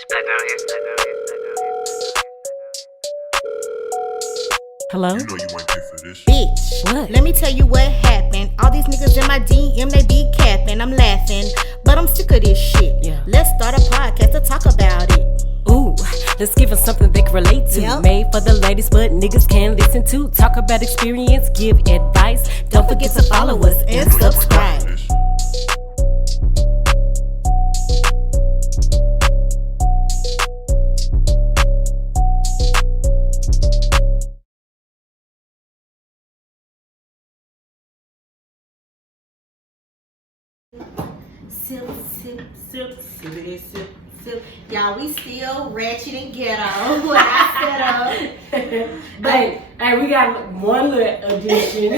Hello? You know you ain't pay for this. Bitch, What? let me tell you what happened. All these niggas in my DM, they be capping. I'm laughing, but I'm sick of this shit. Yeah. Let's start a podcast to talk about it. Ooh, let's give them something they can relate to. Yep. Made for the ladies, but niggas can listen to. Talk about experience, give advice. Don't forget to follow us and You know you ain't pay subscribe. for this. Sip, sip, sip, sippity, sip, sip. Y'all, we still ratchet and ghetto. I set up. But Hey, we got one little addition.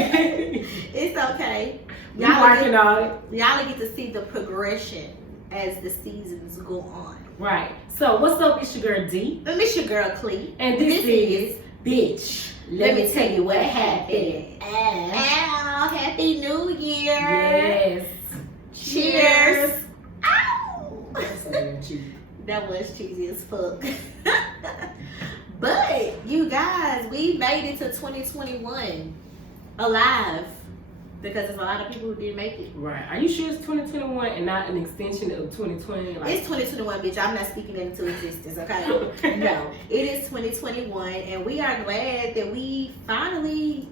it's okay. We working on it. Y'all get to see the progression as the seasons go on. Right. So, what's up? It's your girl D. And it's your girl Cle. And this is Bitch. Let me tell you what happened. Ow, Happy New Year. Yes. Cheers. Ow. That's so cheap. That was cheesy as fuck. But you guys, we made it to 2021 alive because there's a lot of people who didn't make it. Right. Are you sure it's 2021 and not an extension of 2020? Like, It's 2021, bitch. I'm not speaking it into existence, okay? No, it is 2021, and we are glad that we finally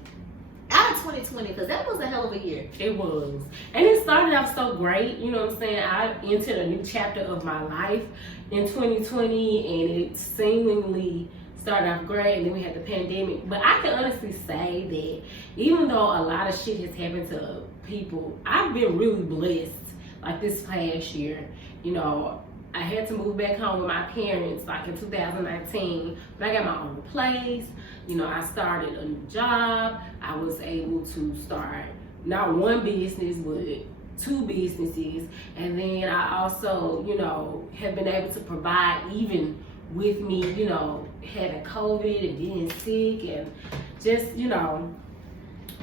out of 2020 because that was a hell of a year. It was. And it started off so great, you know what I'm saying? I entered a new chapter of my life in 2020 and it seemingly started off great, and then we had the pandemic. But I can honestly say that even though a lot of shit has happened to people, I've been really blessed like this past year. You know, I had to move back home with my parents like in 2019, but I got my own place. You know, I started a new job. I was able to start not one business, but two businesses. And then I also, you know, have been able to provide even with me, you know, having COVID and being sick and just, you know,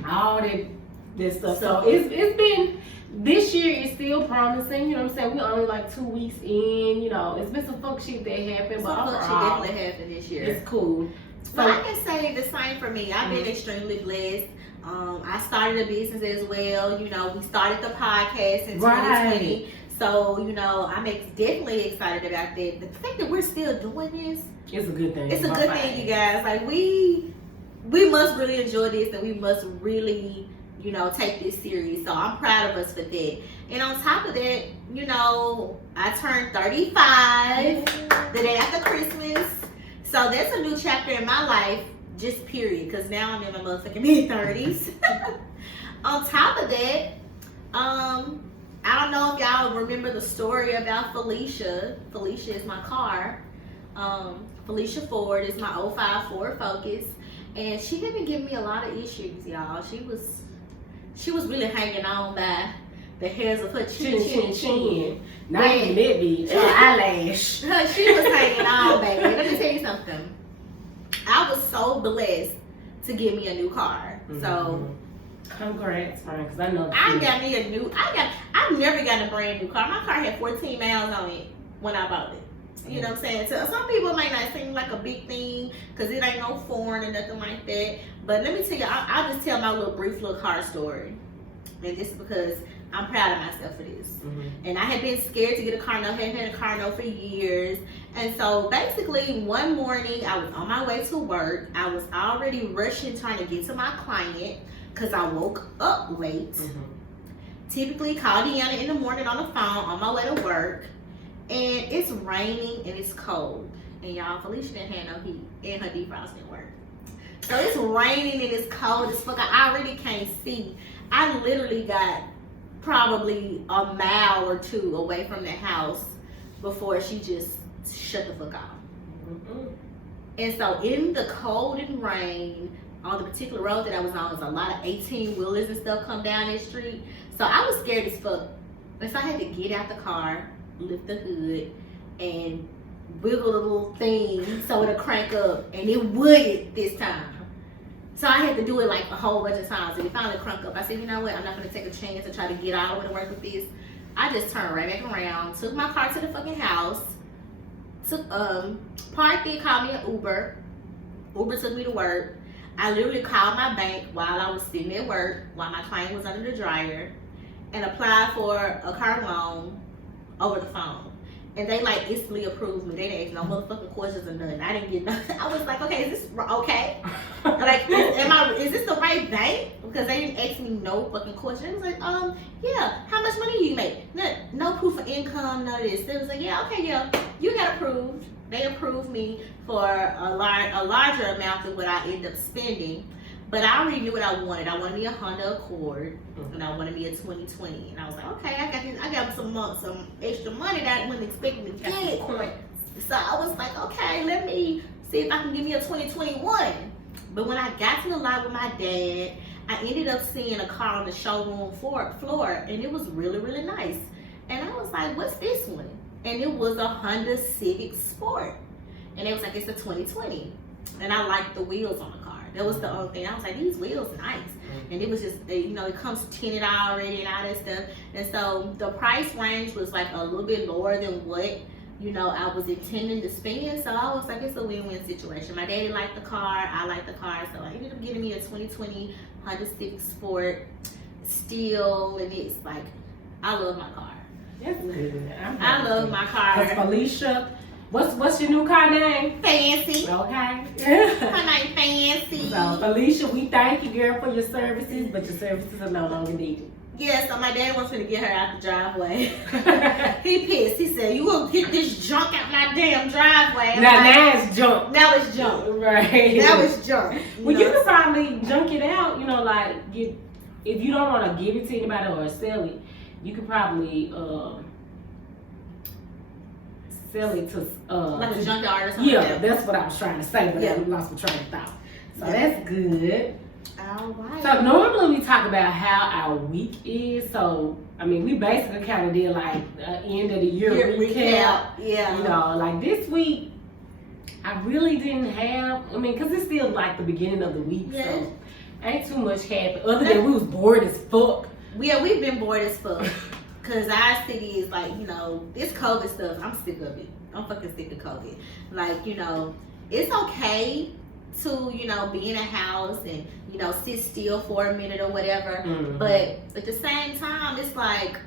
all that stuff. So it's been, this year is still promising, you know what I'm saying? We're only like 2 weeks in, you know, it's been some fuck shit that happened, but Some fuck shit overall, definitely happened this year. it's cool. But I can say the same for me. I've been extremely blessed. I started a business as well. You know, we started the podcast in 2020. So, you know, I'm definitely excited about that. The fact that we're still doing this, It's a good thing. it's a good thing, you guys. Like, we must really enjoy this, and we must really, you know, take this serious. So I'm proud of us for that. And on top of that, you know, I turned 35 the day after Christmas. So that's a new chapter in my life, just period. Because now I'm in my motherfucking mid-30s. On top of that, I don't know if y'all remember the story about Felicia. Felicia is my car. Felicia Ford is my 05 Ford Focus. And she had been giving me a lot of issues, y'all. She was really hanging on by the hairs of her chin. Not even that bitch, her eyelash. She was hanging on, baby. Let me tell you something. I was so blessed to get me a new car. So Congrats, friend, because I know I've never gotten a brand new car. My car had 14 miles on it when I bought it. You know what I'm saying? So some people might not seem like a big thing because it ain't no foreign or nothing like that. But let me tell you, I'll just tell my brief little car story. And this is because I'm proud of myself for this. And I had been scared to get a car note. I hadn't had a car note for years. And so basically one morning I was on my way to work. I was already rushing trying to get to my client because I woke up late. Typically call Deanna in the morning on the phone on my way to work. And it's raining and it's cold. And y'all, Felicia didn't have no heat and her defrost didn't work. So it's raining and it's cold as fuck. I already can't see. I literally got probably a mile or two away from the house before she just shut the fuck off. And so in the cold and rain, on the particular road that I was on, was a lot of 18-wheelers and stuff come down that street. So I was scared as fuck. And so I had to get out the car, lift the hood, and wiggle the little thing so it'll crank up. And it wouldn't this time. So I had to do it like a whole bunch of times. And it finally cranked up. I said, you know what? I'm not going to take a chance and try to get all the way to work with this. I just turned right back around, took my car to the fucking house, parked it, called me an Uber. Uber took me to work. I literally called my bank while I was sitting at work, while my client was under the dryer, and applied for a car loan over the phone. And they like instantly approved me. They didn't ask no motherfucking questions or nothing. I didn't get nothing. I was like, okay, is this okay? Like, is this the right bank? Because they didn't ask me no fucking questions. It was like, yeah, how much money do you make? No proof of income, none of this. They was like, yeah, okay, yeah, you got approved. They approved me for a larger amount than what I ended up spending. But I already knew what I wanted. I wanted me a Honda Accord, and I wanted me a 2020. And I was like, okay, I got some extra money that I wasn't expecting to get. So I was like, okay, let me see if I can give me a 2021. But when I got to the lot with my dad, I ended up seeing a car on the showroom floor, and it was really, really nice. And I was like, what's this one? And it was a Honda Civic Sport. And it was like, it's a 2020. And I liked the wheels on the car. That was the only thing. I was like, these wheels nice. And it was just, you know, it comes tinted already and all that stuff. And so the price range was like a little bit lower than what, you know, I was intending to spend. So I was like, it's a win-win situation. My daddy liked the car. I liked the car. So I ended up getting me a 2020 Honda Civic Sport still. And it's like, I love my car. That's good. I love my car. Felicia, what's your new car name? Fancy. Okay. Her name Fancy. So Felicia, we thank you, girl, for your services, but your services are no longer needed. Yeah, so my dad wants me to get her out the driveway. He pissed. He said, you gonna get this junk out my damn driveway. Now it's junk. Now it's junk. Right. Now it's junk. Well, you can probably junk it out, you know, like, if you don't want to give it to anybody or sell it, you could probably sell it to like a junkyard or something. Yeah, that's what I was trying to say, but I lost my train of thought. So that's good. All right. So normally we talk about how our week is. So I mean, we basically kind of did like end of the year recap. Yeah. You know, like this week, I really didn't have. I mean, because it's still like the beginning of the week, so ain't too much happened. Other than we was bored as fuck. Yeah, we've been bored as fuck. Cause our city is like, you know, this COVID stuff, I'm sick of it. I'm fucking sick of COVID. Like, you know, it's okay to, you know, be in a house and, you know, sit still for a minute or whatever. Mm-hmm. But at the same time, it's like,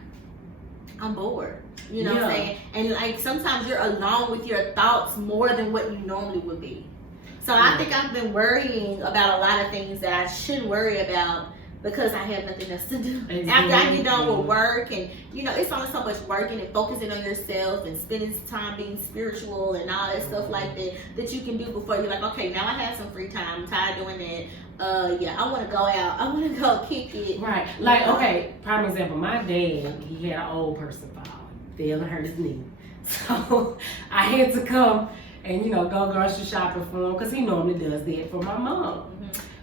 I'm bored. You know what I'm saying? And like sometimes you're alone with your thoughts more than what you normally would be. So I think I've been worrying about a lot of things that I shouldn't worry about, because I have nothing else to do. After I get done with work, and you know, it's only so much working and focusing on yourself and spending time being spiritual and all that stuff like that you can do before you're like, okay, now I have some free time. I'm tired of doing that. I want to go out. I want to go kick it. Right. Like, okay, prime example, my dad, he had an old person fall. Fell and hurt his knee. So I had to come and, you know, go grocery shopping for him, because he normally does that for my mom.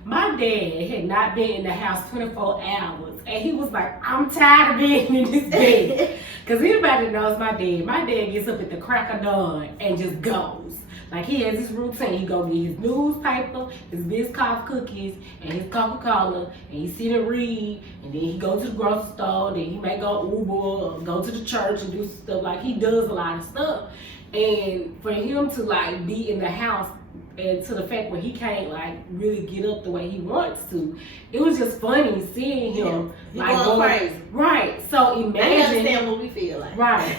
My dad had not been in the house 24 hours, and he was like, I'm tired of being in this bed. Because anybody knows my dad gets up at the crack of dawn and just goes. Like, he has this routine. He go get his newspaper, his Biscoff cookies, and his Coca-Cola, and he sit and read, and then he go to the grocery store, then he may go Uber or go to the church and do stuff. Like, he does a lot of stuff. And for him to, like, be in the house, and to the fact where he can't like really get up the way he wants to, it was just funny seeing him like going crazy. Right. So imagine. I understand what we feel like. Right.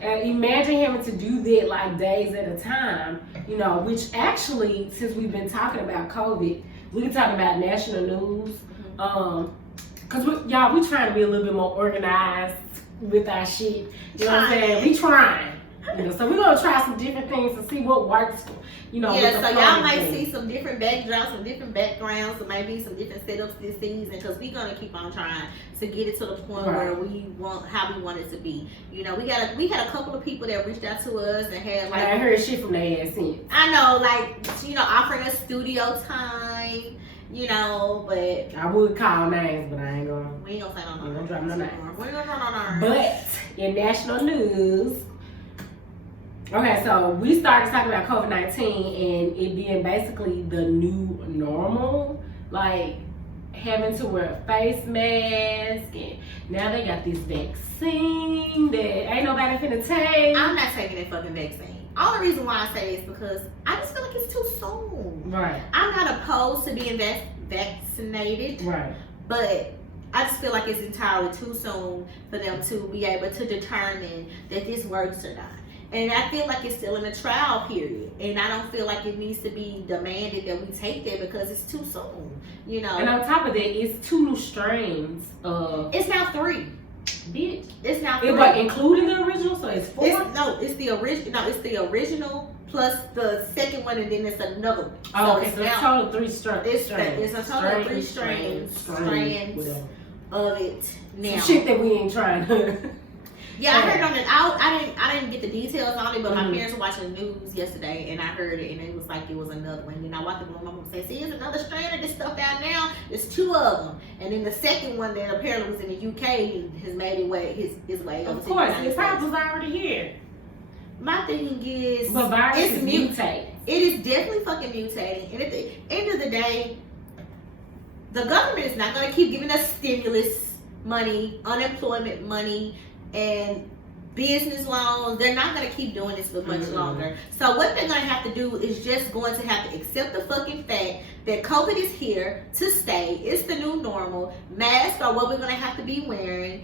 Imagine having to do that like days at a time, you know, which actually, since we've been talking about COVID, we can talk about national news. Cause we trying to be a little bit more organized with our shit. You know what I'm saying? We trying. You know, so we're gonna try some different things to see what works. You know, so y'all might see some different backdrops, some different backgrounds, so maybe some different setups this season, because we're gonna keep on trying to get it to the point where we want how we want it to be. You know, we had a couple of people that reached out to us and had like, I heard shit from their ass since. I know, like, you know, offering us studio time. You know, but I would call names, but I ain't gonna. We ain't gonna say no names. We ain't gonna drop no names. We ain't gonna drop no names. But in national news. Okay, so we started talking about COVID-19 and it being basically the new normal, like having to wear a face mask, and now they got this vaccine that ain't nobody finna take. I'm not taking that fucking vaccine. only reason why I say this because I just feel like it's too soon. Right. I'm not opposed to being vaccinated. Right. But I just feel like it's entirely too soon for them to be able to determine that this works or not. And I feel like it's still in a trial period. And I don't feel like it needs to be demanded that we take that because it's too soon, you know. And on top of that, it's 2 new strains of... It's now 3. Bitch. It's now 3. It was including the original, so it's 4? It's the original. No, it's the original plus the second one, and then it's another one. Oh, okay, so it's a total of 3 strains. It's a total of 3 strands of it now. Some shit that we ain't trying to... Yeah, I heard on it. I didn't get the details on it, but my parents were watching the news yesterday, and I heard it, and it was like it was another one. And I walked up and my mom said, "See, there's another strand of this stuff out now. There's 2 of them." And then the second one that apparently was in the UK has made his way over to the United States. Of course, was already here. My thing is, but viruses mutate. It is definitely fucking mutating, and at the end of the day, the government is not going to keep giving us stimulus money, unemployment money, and business loans. They're not going to keep doing this for much longer. So what they're going to have to do is just going to have to accept the fucking fact that COVID is here to stay. It's the new normal. Masks are what we're going to have to be wearing.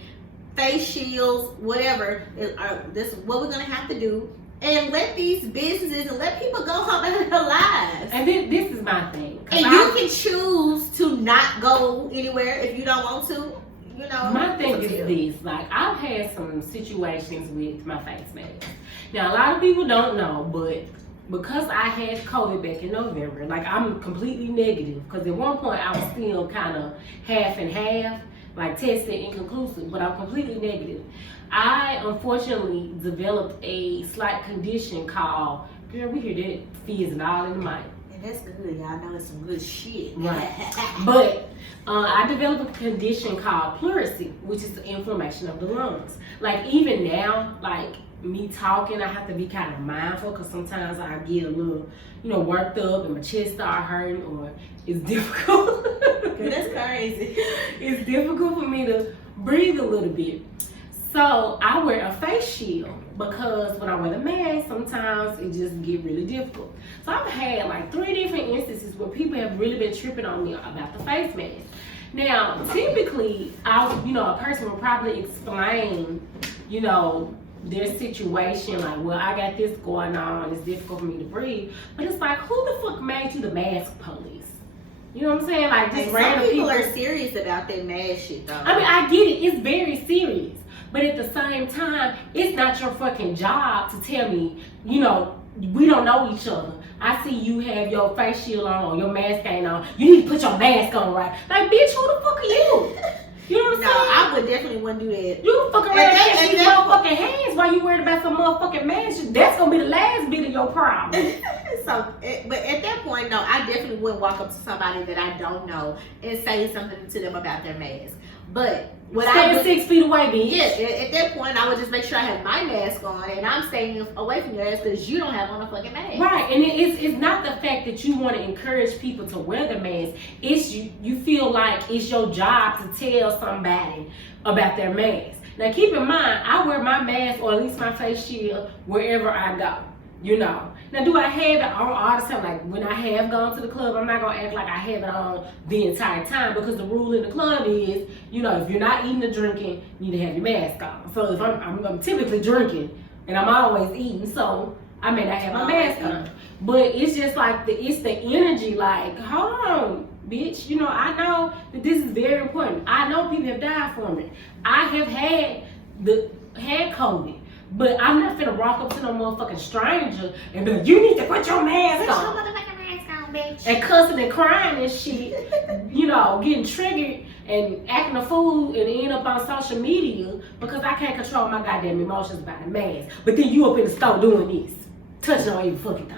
Face shields, whatever. This is what we're going to have to do. And let these businesses and let people go home and their lives. And this is my thing. And you can choose to not go anywhere if you don't want to. You know, my thing is this, like, I've had some situations with my face mask. Now, a lot of people don't know, but because I had COVID back in November, like, I'm completely negative. Because at one point, I was still kind of half and half, like, tested inconclusive, but I'm completely negative. I, unfortunately, developed a slight condition called, girl, we hear that fizzing all in the mic. That's good, y'all know it's some good shit. Right. But I developed a condition called pleurisy, which is the inflammation of the lungs. Like, even now, like, me talking, I have to be kind of mindful because sometimes I get a little, worked up and my chest start hurting, or it's difficult. That's crazy. It's difficult for me to breathe a little bit. So I wear a face shield because when I wear the mask, sometimes it just get really difficult. So I've had like 3 different instances where people have really been tripping on me about the face mask. Now, typically, a person will probably explain, their situation, like, well, I got this going on, it's difficult for me to breathe. But it's like, who the fuck made you the mask police? You know what I'm saying? Like, just random people are serious about that mask shit, though. I mean, I get it. It's very serious. But at the same time, it's not your fucking job to tell me, we don't know each other. I see you have your face shield on or your mask ain't on. You need to put your mask on, right? Like, bitch, who the fuck are you? You know what I'm saying? No, I would definitely wouldn't do that. You fucking around and these motherfucking hands while you worried about some motherfucking mask. That's gonna be the last bit of your problem. But at that point, no, I definitely wouldn't walk up to somebody that I don't know and say something to them about their mask. But Stand 6 feet away, bitch. Yes, at that point, I would just make sure I have my mask on and I'm staying away from your ass because you don't have on a fucking mask. Right, and it's not the fact that you want to encourage people to wear the mask. It's you feel like it's your job to tell somebody about their mask. Now, keep in mind, I wear my mask or at least my face shield wherever I go. Now, do I have it on all the time? Like, when I have gone to the club, I'm not going to act like I have it on the entire time because the rule in the club is, if you're not eating or drinking, you need to have your mask on. So if I'm typically drinking and I'm always eating, so I may not have my mask on. But it's just like, it's the energy, like, hold on, bitch. I know that this is very important. I know people have died from it. I have had COVID. But I'm not finna walk up to no motherfucking stranger and be like, you need to put your mask on. Put your motherfucking mask on, bitch. And cussing and crying and shit, getting triggered and acting a fool and end up on social media because I can't control my goddamn emotions about the mask. But then you up in the store doing this, touching on every fucking thing.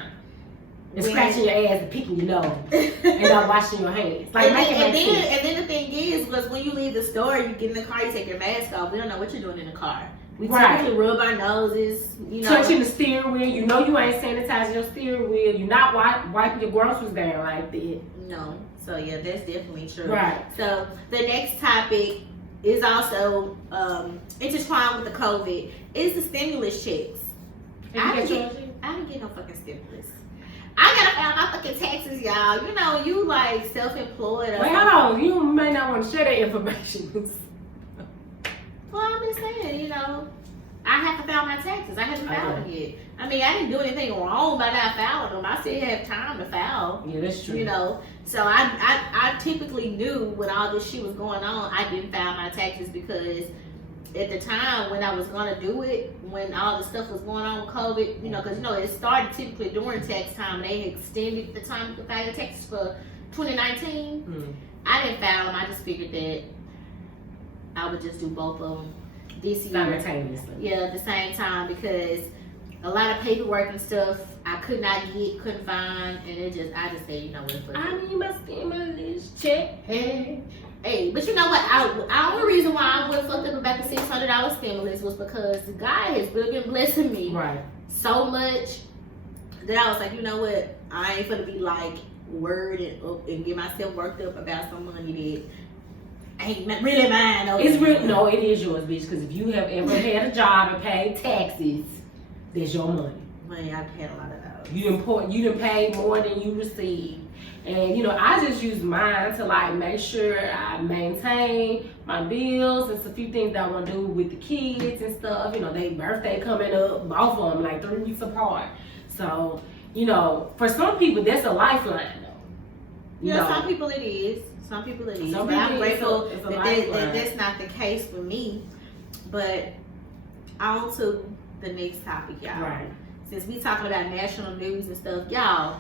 And scratching your ass and picking your nose and not washing your hands. Like, and then the thing is, was when you leave the store, you get in the car, you take your mask off. We don't know what you're doing in the car. We typically rub our noses, touching the steering wheel. You ain't sanitizing your steering wheel. You're not wiping your groceries down like that. No. So, yeah, that's definitely true. Right. So, the next topic is also intertwined with the COVID, is the stimulus checks. I didn't get no fucking stimulus. I gotta file my fucking taxes, y'all. You know, you like self-employed. Wait, hold on. You may not want to share that information. Well, I'm just saying, you know, I have to file my taxes. I haven't filed them yet. I mean, I didn't do anything wrong by not filing them. I still have time to file. Yeah, that's true. You know, so I typically knew when all this shit was going on, I didn't file my taxes because at the time when I was gonna do it, when all the stuff was going on with COVID, you know, because you know it started typically during tax time. They extended the time to file your taxes for 2019. Mm. I didn't file them. I just figured that I would just do both of them this year. Simultaneously. Yeah, at the same time, because a lot of paperwork and stuff I couldn't find, and I just said, you know what? I need my stimulus check. Hey, but you know what? The only reason why I went fucked up about the $600 stimulus was because the guy has really been blessing me so much that I was like, you know what? I ain't gonna be like worried and get myself worked up about some money that ain't really mine. No, it is yours, bitch. Because if you have ever had a job and paid taxes, that's your money. Money, I've had a lot of those. You done paid more than you received. And you know, I just use mine to like make sure I maintain my bills and some few things that I want to do with the kids and stuff. You know, their birthday coming up, both of them like 3 weeks apart. So, you know, for some people that's a lifeline though. Yeah, some people it is. But I'm grateful that that's not the case for me. But on to the next topic, y'all. Right. Since we talking about national news and stuff, y'all.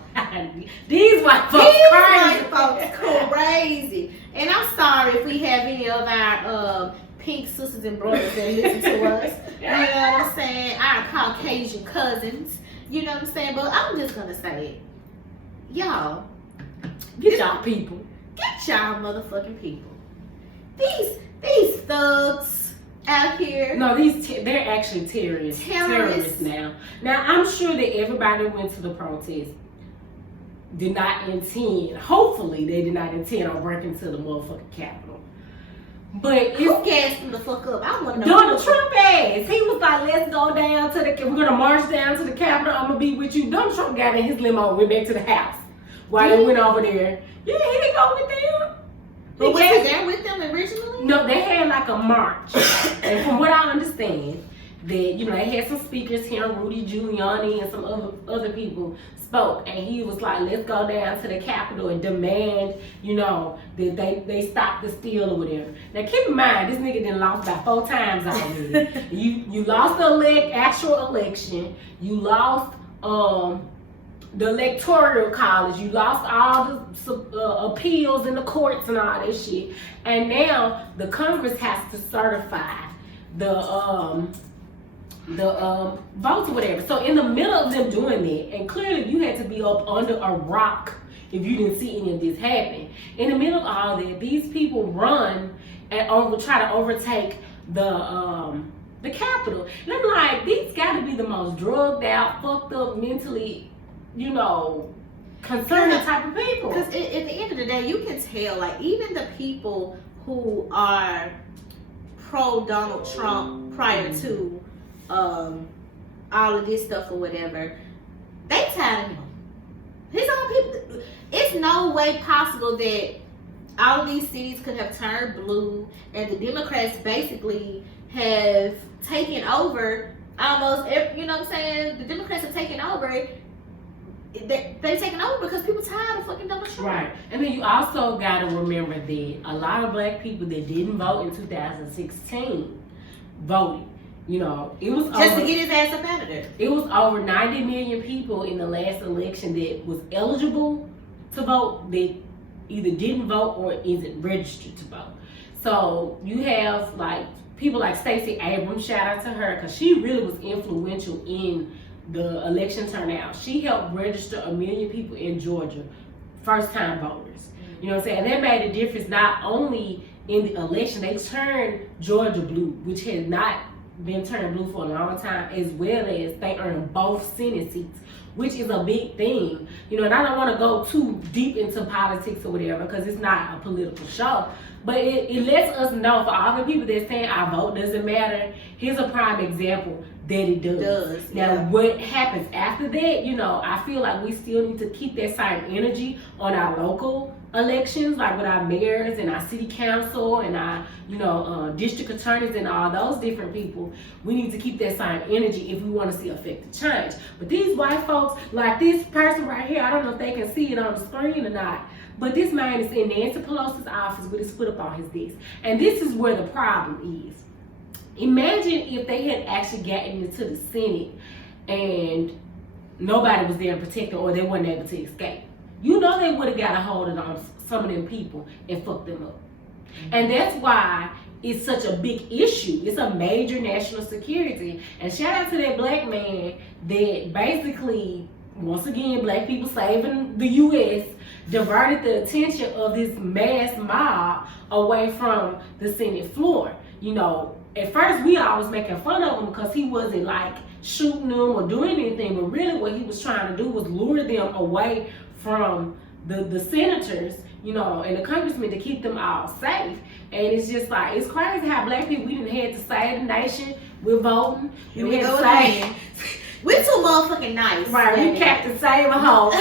These white folks crazy. And I'm sorry if we have any of our pink sisters and brothers that listen to us. You know what I'm saying? Our Caucasian cousins. You know what I'm saying? But I'm just gonna say it. Y'all. Get y'all people. Get y'all motherfucking people. These thugs out here. No, they're actually terrorists now. Now, I'm sure that everybody who went to the protest did not intend, hopefully they did not intend on breaking into the motherfucking Capitol. But who gassed them the fuck up? I want to know. Donald Trump ass. He was like, let's go down to we're going to march down to the Capitol. I'm going to be with you. Donald Trump got in his limo and went back to the house while they went over there. Yeah, he didn't go with them. But was he there with them originally? No, they had like a march. And from what I understand, that, you know, they had some speakers here, Rudy Giuliani and some other people spoke. And he was like, let's go down to the Capitol and demand, you know, that they stop the steal or whatever. Now keep in mind, this nigga done lost about 4 times already. you lost the actual election. You lost the electoral college, you lost all the appeals in the courts and all that shit, and now the Congress has to certify the votes or whatever. So in the middle of them doing that, and clearly you had to be up under a rock if you didn't see any of this happen. In the middle of all that, these people run and try to overtake the Capitol. And I'm like, these got to be the most drugged out, fucked up, mentally, you know, concerning type of people. Because at the end of the day, you can tell, like, even the people who are pro Donald Trump prior to all of this stuff or whatever, they tired of him. His own people. It's no way possible that all of these cities could have turned blue and the Democrats basically have taken over almost every, you know what I'm saying? The Democrats have taken over. They've taken over because people tired of fucking Donald Trump. Right. And then you also got to remember that a lot of black people that didn't vote in 2016 voted. You know, it was just to get his ass up out of there. It was over 90 million people in the last election that was eligible to vote that either didn't vote or isn't registered to vote. So you have like people like Stacey Abrams, shout out to her, because she really was influential in the election turnout. She helped register 1 million people in Georgia, first time voters. You know what I'm saying? That made a difference not only in the election, they turned Georgia blue, which had not been turned blue for a long time, as well as they earned both Senate seats, which is a big thing. You know, and I don't want to go too deep into politics or whatever because it's not a political show, but it lets us know, for all the people that saying our vote doesn't matter, here's a prime example. that it does. Now, what happens after that, you know, I feel like we still need to keep that same energy on our local elections, like with our mayors and our city council and our, you know, district attorneys and all those different people. We need to keep that same energy if we want to see effective change. But these white folks, like this person right here, I don't know if they can see it on the screen or not, but this man is in Nancy Pelosi's office with his foot up on his desk. And this is where the problem is. Imagine if they had actually gotten into the Senate and nobody was there to protect them or they weren't able to escape. You know they would have got a hold of some of them people and fucked them up. And that's why it's such a big issue. It's a major national security. And shout out to that black man that basically, once again, black people saving the U.S., diverted the attention of this mass mob away from the Senate floor. You know, at first we always making fun of him because he wasn't like shooting them or doing anything, but really what he was trying to do was lure them away from the senators, you know, and the congressmen to keep them all safe. And it's just like, it's crazy how black people, we didn't have to save the nation. We're voting. We had to save. We're too motherfucking nice. Right, we Captain Save a Hoe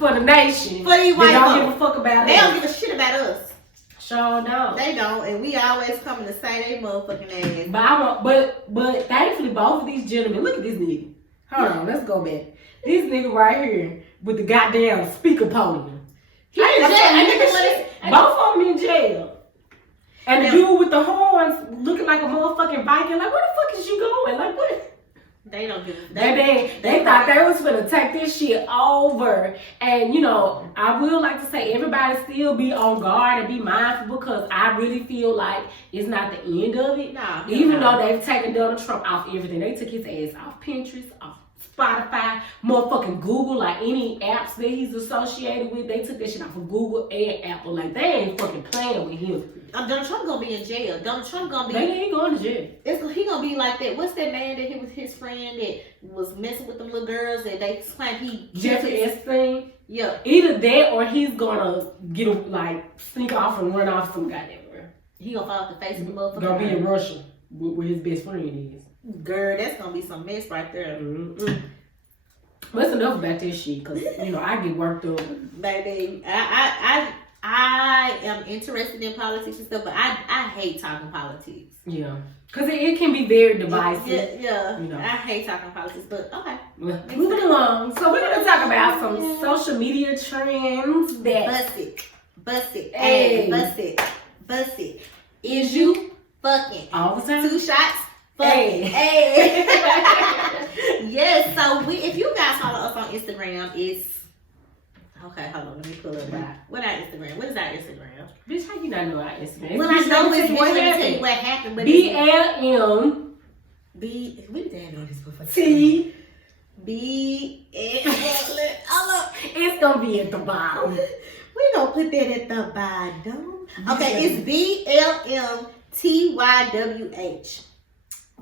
for the nation. For these white folks. They don't give a fuck about us. They don't give a shit about us. Sure don't. They don't, and we always coming to say they motherfucking ass. But thankfully both of these gentlemen, look at this nigga. Hold on, let's go back. This nigga right here with the goddamn speaker podium. He in jail. Both of them in jail. And the dude with the horns looking like a motherfucking Viking, like, where the fuck is you going? Like, what? They don't give a They thought they was gonna take this shit over. And you know, I will like to say everybody still be on guard and be mindful because I really feel like it's not the end of it. Nah, even though they've taken Donald Trump off everything. They took his ass off Pinterest, off Spotify, motherfucking Google, like any apps that he's associated with, they took that shit off of Google and Apple. Like they ain't fucking playing with him. Donald Trump gonna be in jail. Donald Trump gonna be. They ain't going to jail. He gonna be like that. What's that man that he was his friend that was messing with them little girls that they claim he Jeffrey Epstein? Yeah. Either that or he's gonna get him like sneak off and run off some goddamn where. He gonna fall off the face of the motherfucker. Gonna be in Russia where his best friend is. Girl, that's gonna be some mess right there. Mm-hmm. But it's enough about this shit, cause you know I get worked up. Baby, I am interested in politics and stuff, but I hate talking politics. Yeah, cause it can be very divisive. Yeah. You know. I hate talking politics, but okay. Well, moving along. So we're gonna talk about some social media trends that bust it, hey, bust it. Is you fucking all the time? 2 shots. Hey. Yes, so if you guys follow us on Instagram, it's okay, hold on, let me pull it up. What our Instagram? What is our Instagram? Bitch, how you not know our Instagram? Well, I know it's what happened, but BLM we did this before. T B it's gonna be at the bottom. We gonna put that at the bottom. Okay, it's BLMTYWH.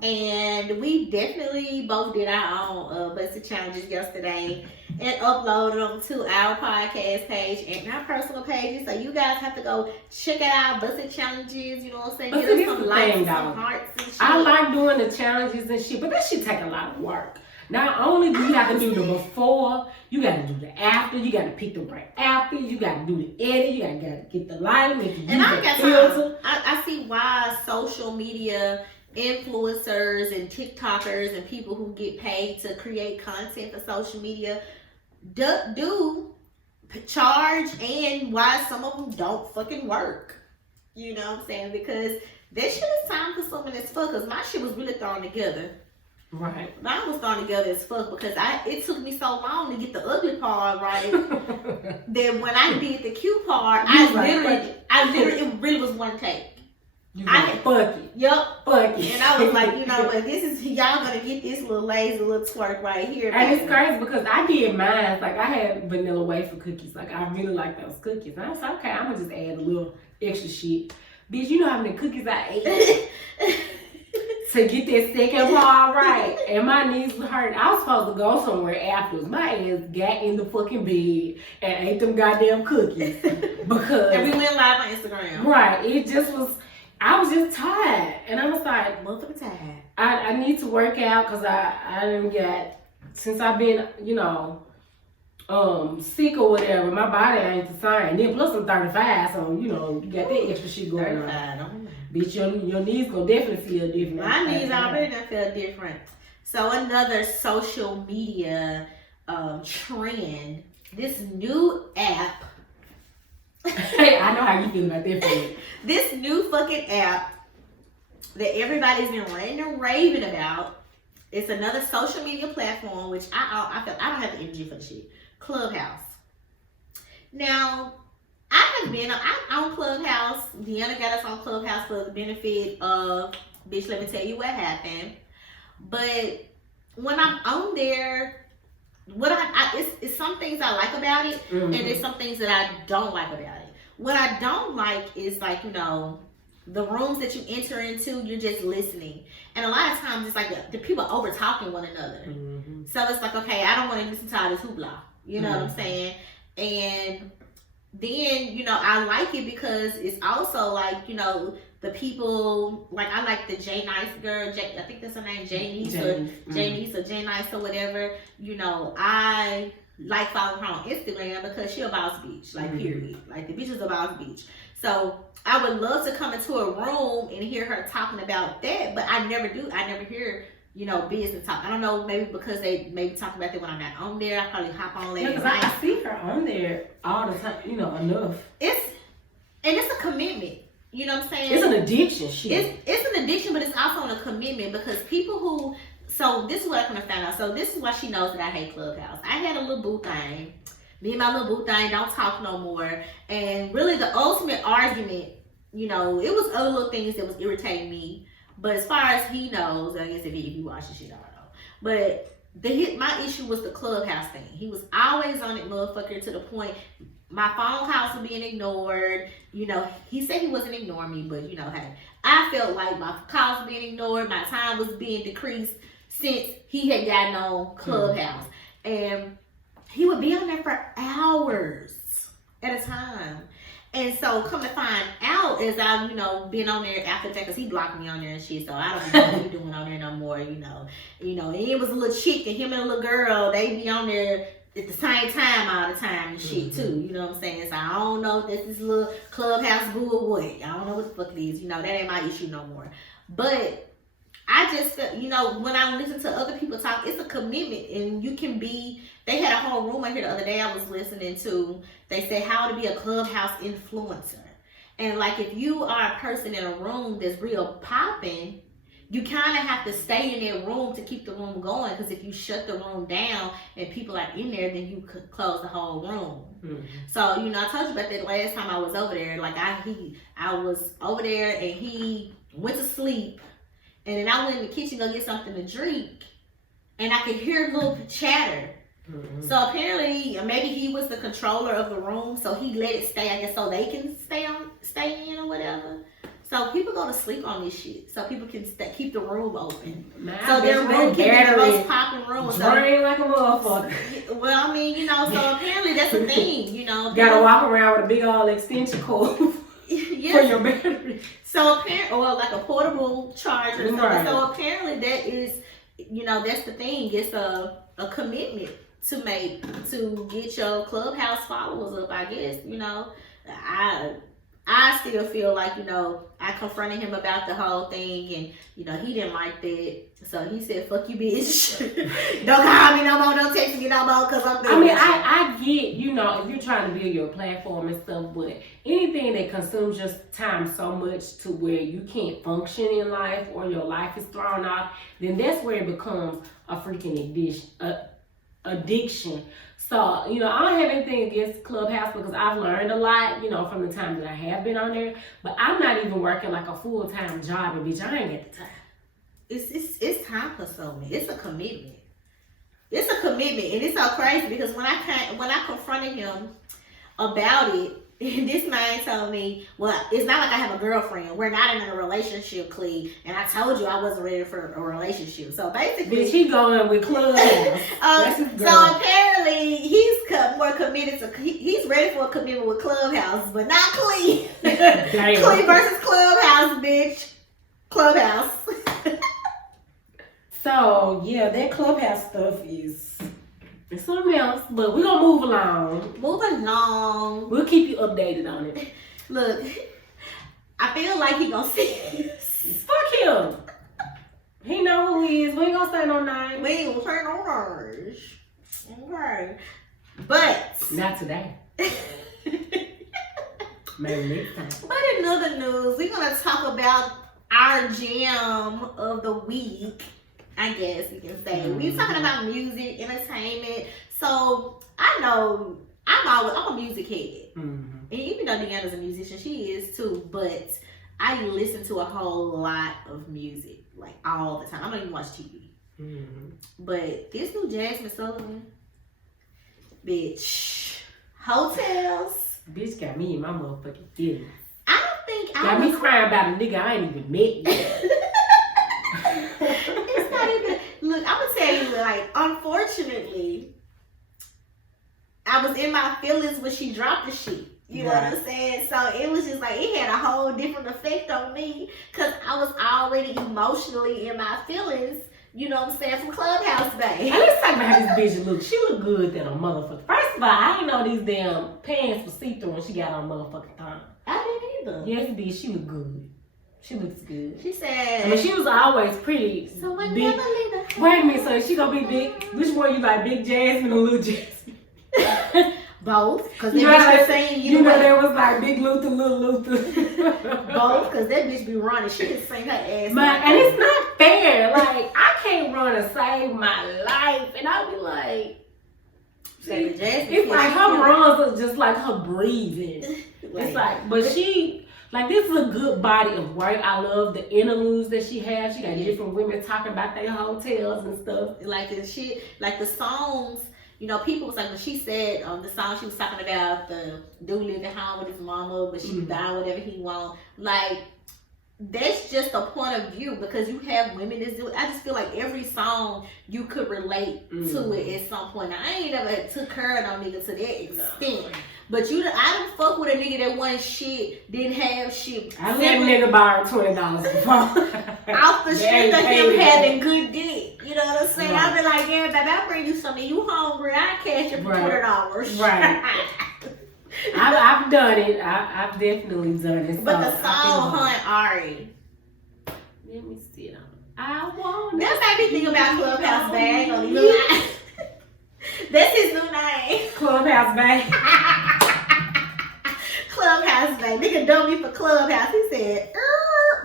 And we definitely both did our own busted challenges yesterday and uploaded them to our podcast page and our personal pages. So you guys have to go check out our busted challenges. You know what I'm saying? Give us some likes, some hearts and shit. I like doing the challenges and shit, but that shit take a lot of work. Not only do you have to do the before, you got to do the after. You got to pick the right outfit. You got to do the edit. You got to get the lighting. And I got time. I see why social media influencers and TikTokers and people who get paid to create content for social media do charge, and why some of them don't fucking work. You know what I'm saying? Because that shit is time consuming as fuck. Cause my shit was really thrown together. Right. Mine was thrown together as fuck because it took me so long to get the ugly part right that when I did the cute part, I literally it really was one take. Fuck it. Yup. Fuck it. And I was like, you know what, this is, y'all gonna get this little lazy little twerk right here. And it's crazy because I did mine. Like I had vanilla wafer cookies. Like I really like those cookies. And I was like, okay, I'm gonna just add a little extra shit. Bitch, you know how many cookies I ate to get that second part right. And my knees were hurting. I was supposed to go somewhere afterwards. My ass got in the fucking bed and ate them goddamn cookies. Because and we went live on Instagram. Right. It just was, I was just tired. And I was like, motherfucking tired. I need to work out because I didn't get, since I've been, sick or whatever, my body ain't the same. Then plus I'm 35, so you got that extra shit going on. Bitch, your knees gonna definitely feel different. My knees already done feel different. So another social media trend, this new app. Hey, I know how you feel about that. This new fucking app that everybody's been ranting and raving about. It's another social media platform, which I don't have the energy for the shit. Clubhouse. Now, I'm on Clubhouse. Deanna got us on Clubhouse for the benefit of, bitch, let me tell you what happened. But when I'm on there, it's some things I like about it, and there's some things that I don't like about it. What I don't like is like, the rooms that you enter into, you're just listening. And a lot of times it's like the people over talking one another. Mm-hmm. So it's like, okay, I don't want to listen to all this hoopla. You know what I'm saying? And then, I like it because it's also like, the people, like I like the J Nice girl, I think that's her name, Janice or J Nice or whatever. I like following her on Instagram because she a boss bitch, like period. Like the bitch is a boss bitch. So I would love to come into a room and hear her talking about that, but I never do. I never hear, business talk. I don't know, maybe because they maybe talk about that when I'm not on there. I probably hop on later. Yeah, because I see her on there all the time, enough. It's a commitment. You know what I'm saying? It's an addiction, shit. It's an addiction, but it's also a commitment because people who, so this is what I kind of found out. So this is why she knows that I hate Clubhouse. I had a little boo thing. Me and my little boo thing don't talk no more. And really the ultimate argument, it was other little things that was irritating me. But as far as he knows, I guess if you watch the shit, I don't know. But my issue was the Clubhouse thing. He was always on it, motherfucker, to the point my phone calls were being ignored. He said he wasn't ignoring me, but hey, I felt like my calls were being ignored. My time was being decreased since he had gotten on Clubhouse. And he would be on there for hours at a time. And so come to find out as I've, been on there after that, because he blocked me on there and shit, so I don't know what he's doing on there no more, and it was a little chick and him and a little girl, they be on there at the same time all the time and shit too, you know what I'm saying? So I don't know if this is little Clubhouse boo or what. I don't know what the fuck it is, that ain't my issue no more. But I just, when I listen to other people talk, it's a commitment, and you can be. They had a whole room out here the other day I was listening to. They said how to be a Clubhouse influencer, and like if you are a person in a room that's real popping, you kind of have to stay in that room to keep the room going. Because if you shut the room down and people are in there, then you could close the whole room. Mm-hmm. So I told you about that last time I was over there. Like I was over there and he went to sleep. And then I went in the kitchen to go get something to drink, and I could hear a little chatter. Mm-hmm. So apparently, maybe he was the controller of the room, so he let it stay, I guess, so they can stay in or whatever. So people go to sleep on this shit, so people can keep the room open. So their room can be the most popping room. Drain like a motherfucker. Well, so apparently that's the thing, Gotta walk around with a big old extension cord. Yes. For your battery. So apparently, or like a portable charger. Right. So apparently that is, that's the thing. It's a commitment to make to get your Clubhouse followers up, I guess. I still feel like, I confronted him about the whole thing, and, he didn't like that. So he said, fuck you, bitch. Don't call me no more, don't text me no more, because I'm doing I get, if you're trying to build your platform and stuff, but anything that consumes your time so much to where you can't function in life or your life is thrown off, then that's where it becomes a freaking addiction. So, I don't have anything against Clubhouse because I've learned a lot, from the time that I have been on there. But I'm not even working like a full-time job, and bitch, I ain't got the time. It's time consuming. It's a commitment. It's a commitment, and it's so crazy because when I confronted him about it, this man told me, well, it's not like I have a girlfriend. We're not in a relationship, Cle. And I told you I wasn't ready for a relationship. So basically, bitch, he going with Clubhouse. So apparently, he's more committed to. He's ready for a commitment with Clubhouse, but not Cle. Cle versus Clubhouse, bitch. Clubhouse. So yeah, that Clubhouse stuff is it's something else, but we're gonna move along. Moving along. We'll keep you updated on it. Look, I feel like he gonna see this. Fuck him. He know who he is. We ain't gonna say no name. We ain't gonna say no names. Okay. But Not today. Maybe next time. But in other news, we're gonna talk about our jam of the week. I guess you can say. We're talking about music, entertainment. So I know I'm a music head. Mm-hmm. And even though Deanna's a musician, she is too, but I listen to a whole lot of music, like all the time. I don't even watch TV. Mm-hmm. But this new Jazmine Sullivan, bitch, hotels. Bitch got me in my motherfucking feelings. I don't think Got me crying about a nigga I ain't even met yet. It's not even. Look, I'm gonna tell you, like, unfortunately, I was in my feelings when she dropped the shit. You know what I'm saying? So it was just like, it had a whole different effect on me because I was already emotionally in my feelings, you know what I'm saying, from Clubhouse Bay. Now let's talk about how this bitch look. She look good than a motherfucker. First of all, I didn't know these damn pants were see-through when she got on motherfucking thong. I didn't either. Yes, it did. She look good. She looks good. She said, I mean, she was always pretty. so I big. never leave the house. Wait a minute, so she gonna be big? Which one you like, Big Jazmine or Little Jazmine? Both, because You that know, bitch like, saying you know there was like Big Luther, Little Luther. both, because that bitch be running. She can sing her ass. And it's not fair. Like, I can't run and save my life. And I'll be like, it's like her runs are just like her breathing. It's like, but she, like, this is a good body of work. I love the interludes that she has. She got different women talking about their hotels and stuff. Like the shit, like the songs. You know, people was like, when she said the song, she was talking about the dude living home with his mama, but she can buy whatever he want. Like, that's just a point of view because you have women that do it. I just feel like every song you could relate to it at some point. Now, I ain't never took her and no nigga to that extent. But I don't fuck with a nigga that wasn't shit, didn't have shit. I let a nigga borrow $20 before. Off the street of him having good dick. You know what I'm saying? Right. I'll be like, yeah, baby, I'll bring you something. You hungry, I'll cash you for $20. Right. I've done it. I've definitely done it. But the song Hunt Ari. Let me see it on. I want That made me think about Clubhouse Bag on even lie. That's his new name. Clubhouse Bag. Clubhouse Bag. Nigga dumped me for Clubhouse. He said,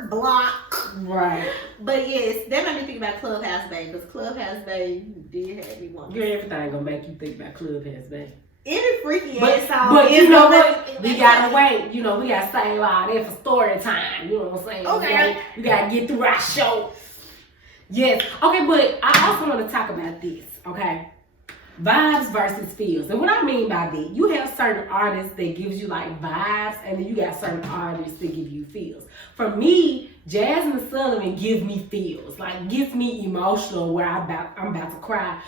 block. Right. But yes, that made me think about Clubhouse Bag because Clubhouse Bag did have me one. Girl, everything gonna make you think about Clubhouse Bag. Any freaky ass song. But you know what? We gotta wait. You know, we gotta save all that for story time. You know what I'm saying? Okay. We gotta get through our show. Yes. Okay, but I also want to talk about this. Okay. Vibes versus feels. And what I mean by that, you have certain artists that gives you like vibes, and then you got certain artists that give you feels. For me, Jazmine Sullivan gives me feels. Like, gets me emotional where I'm about to cry.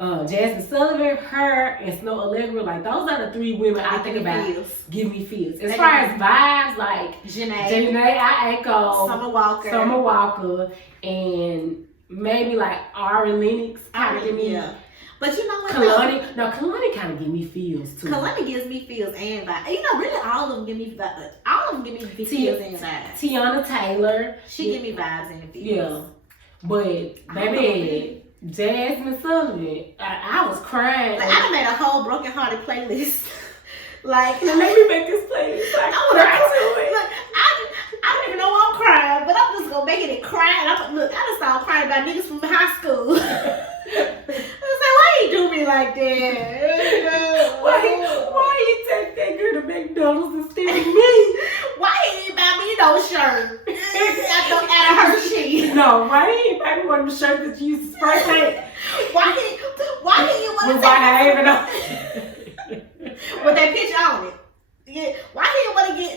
Jazmine Sullivan, her, and Snow Allegra, like those are the three women I think about. Give me feels. As far as vibes, like Janae Aiko, Summer Walker, and maybe like Ari Lennox kind of give me. Yeah. But you know what? Kalani kind of give me feels too. Kalani gives me feels and vibes. You know, really, all of them give me vibes. All of them give me feels and vibes. Tiana Taylor, she give me vibes and feels. Yeah, but baby. Jazmine Sullivan, I was crying. Like, I done made a whole broken hearted playlist. Like, let me make this playlist. I cry to it. Look, I don't even know why I'm crying, but I'm just gonna make it crying. Look, I just started crying about niggas from high school. I was like, why you do me like that? Why you take that girl to McDonald's instead of me? Why he didn't buy me no shirt? Out of her shit. No, why he didn't buy me one of the shirts that you used to spray paint? Why he want to take with that picture on it? Yeah. Why he didn't want to get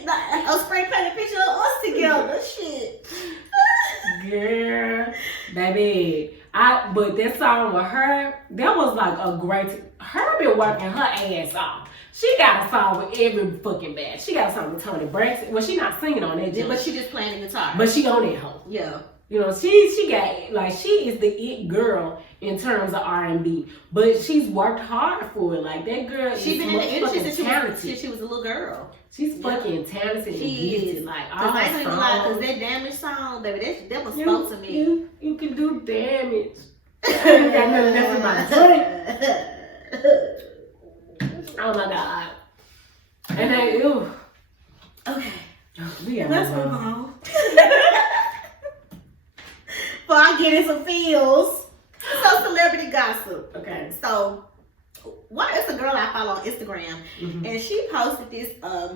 a spray painted picture of us together? Shit. Girl, baby. But that song with her, that was like a great. Her been working her ass off. She got a song with every fucking band. She got a song with Tony Braxton. Well, she not singing on that, but she just playing the guitar. But she on that hoe. Yeah. You know, she got, like, she is the it girl in terms of R&B, but she's worked hard for it. Like, that girl She's been in the industry since she was a little girl. She's fucking talented and gifted. Like, all I her ain't gonna lie, cause that Damage song, baby, that was spoke to me. You can do damage. I ain't got nothing left in my drink. Oh my God. And then, ew. Okay. Let's move on. Before I get in some feels. So, celebrity gossip. Okay. So, it's a girl I follow on Instagram, and she posted this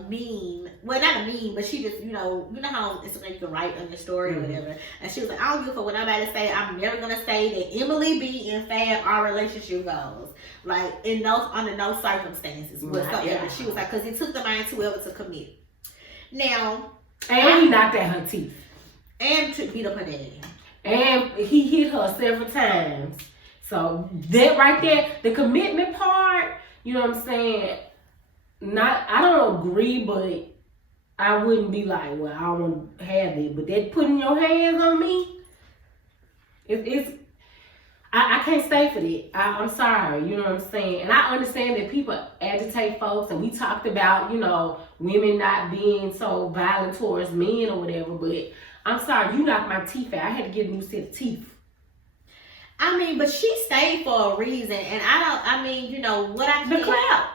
meme. Well, not a meme, but she just, you know how on Instagram you can write on your story or whatever. And she was like, I don't give a fuck what nobody say. I'm never gonna say that Emily B and Fab are relationship goals. Like, under no circumstances whatsoever. Yeah. She was like, because it took the man to ever to commit. Now, and he knocked at her teeth. And to beat up her daddy. And he hit her several times. So that right there, the commitment part, you know what I'm saying? I don't agree, but I wouldn't be like, well, I don't want to have it. But that putting your hands on me, I can't stay for that. I'm sorry, you know what I'm saying? And I understand that people agitate folks, and we talked about, women not being so violent towards men or whatever, but I'm sorry, you knocked my teeth out. I had to get a new set of teeth. I mean, but she stayed for a reason, and what I the clout.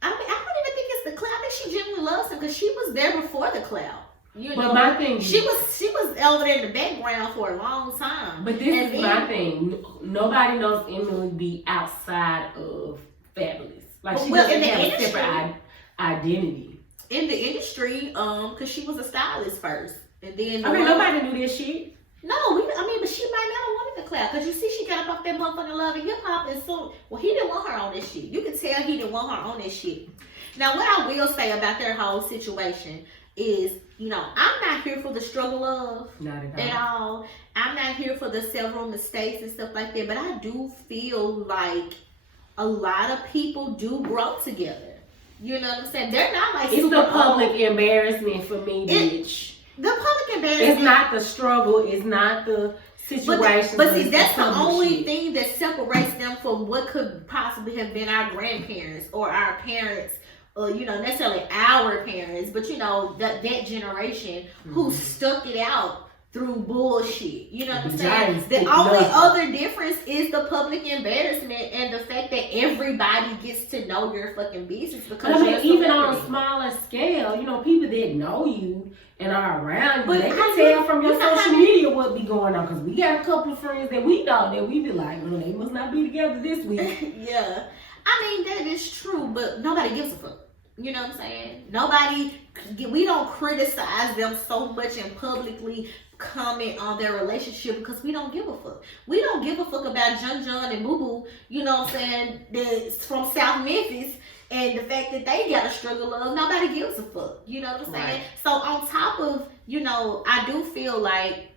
I don't even think it's the clout. I think she genuinely loves him because she was there before the clout. But my thing, she was over there in the background for a long time. But this is my thing. Nobody knows Emily B outside of Fabulous. Like, she doesn't have a separate identity in the industry. Because she was a stylist first, and then nobody knew this shit. No, but she might not have wanted the clout. Because you see, she got up off that motherfucking Love and Hip Hop, and so, he didn't want her on this shit. You can tell he didn't want her on this shit. Now, what I will say about their whole situation is, I'm not here for the struggle of at all. I'm not here for the several mistakes and stuff like that. But I do feel like a lot of people do grow together. You know what I'm saying? They're not like it's the public embarrassment for me, bitch. The public embarrassment. It's not the struggle. It's not the situation. But see, that's the only thing that separates them from what could possibly have been our grandparents or our parents, or necessarily our parents, but that generation who stuck it out through bullshit. You know what I'm saying? The only other difference is the public embarrassment and the fact that everybody gets to know your fucking business. Because even on a smaller scale, people that know you and are around you, but they can tell from your social media what be going on. Because we got a couple of friends that we know that we be like, they must not be together this week. Yeah. I mean, that is true, but nobody gives a fuck. You know what I'm saying? We don't criticize them so much and publicly comment on their relationship because we don't give a fuck. We don't give a fuck about Jun and Boo Boo, you know what I'm saying, that's from South Memphis, and the fact that they got a struggle of, nobody gives a fuck. You know what I'm saying? Right. So on top of, I do feel like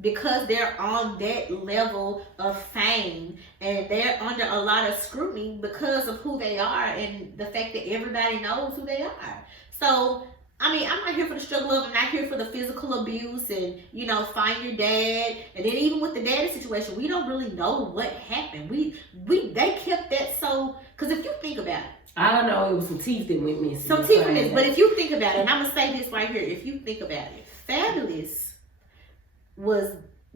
because they're on that level of fame and they're under a lot of scrutiny because of who they are and the fact that everybody knows who they are. So, I'm not here for the struggle of, I'm not here for the physical abuse and, find your dad. And then even with the daddy situation, we don't really know what happened. They kept that so, because if you think about it. I don't know, it was some teeth that went missing. Some teeth went missing, but if you think about it, and I'm going to say this right here, if you think about it, Fabulous was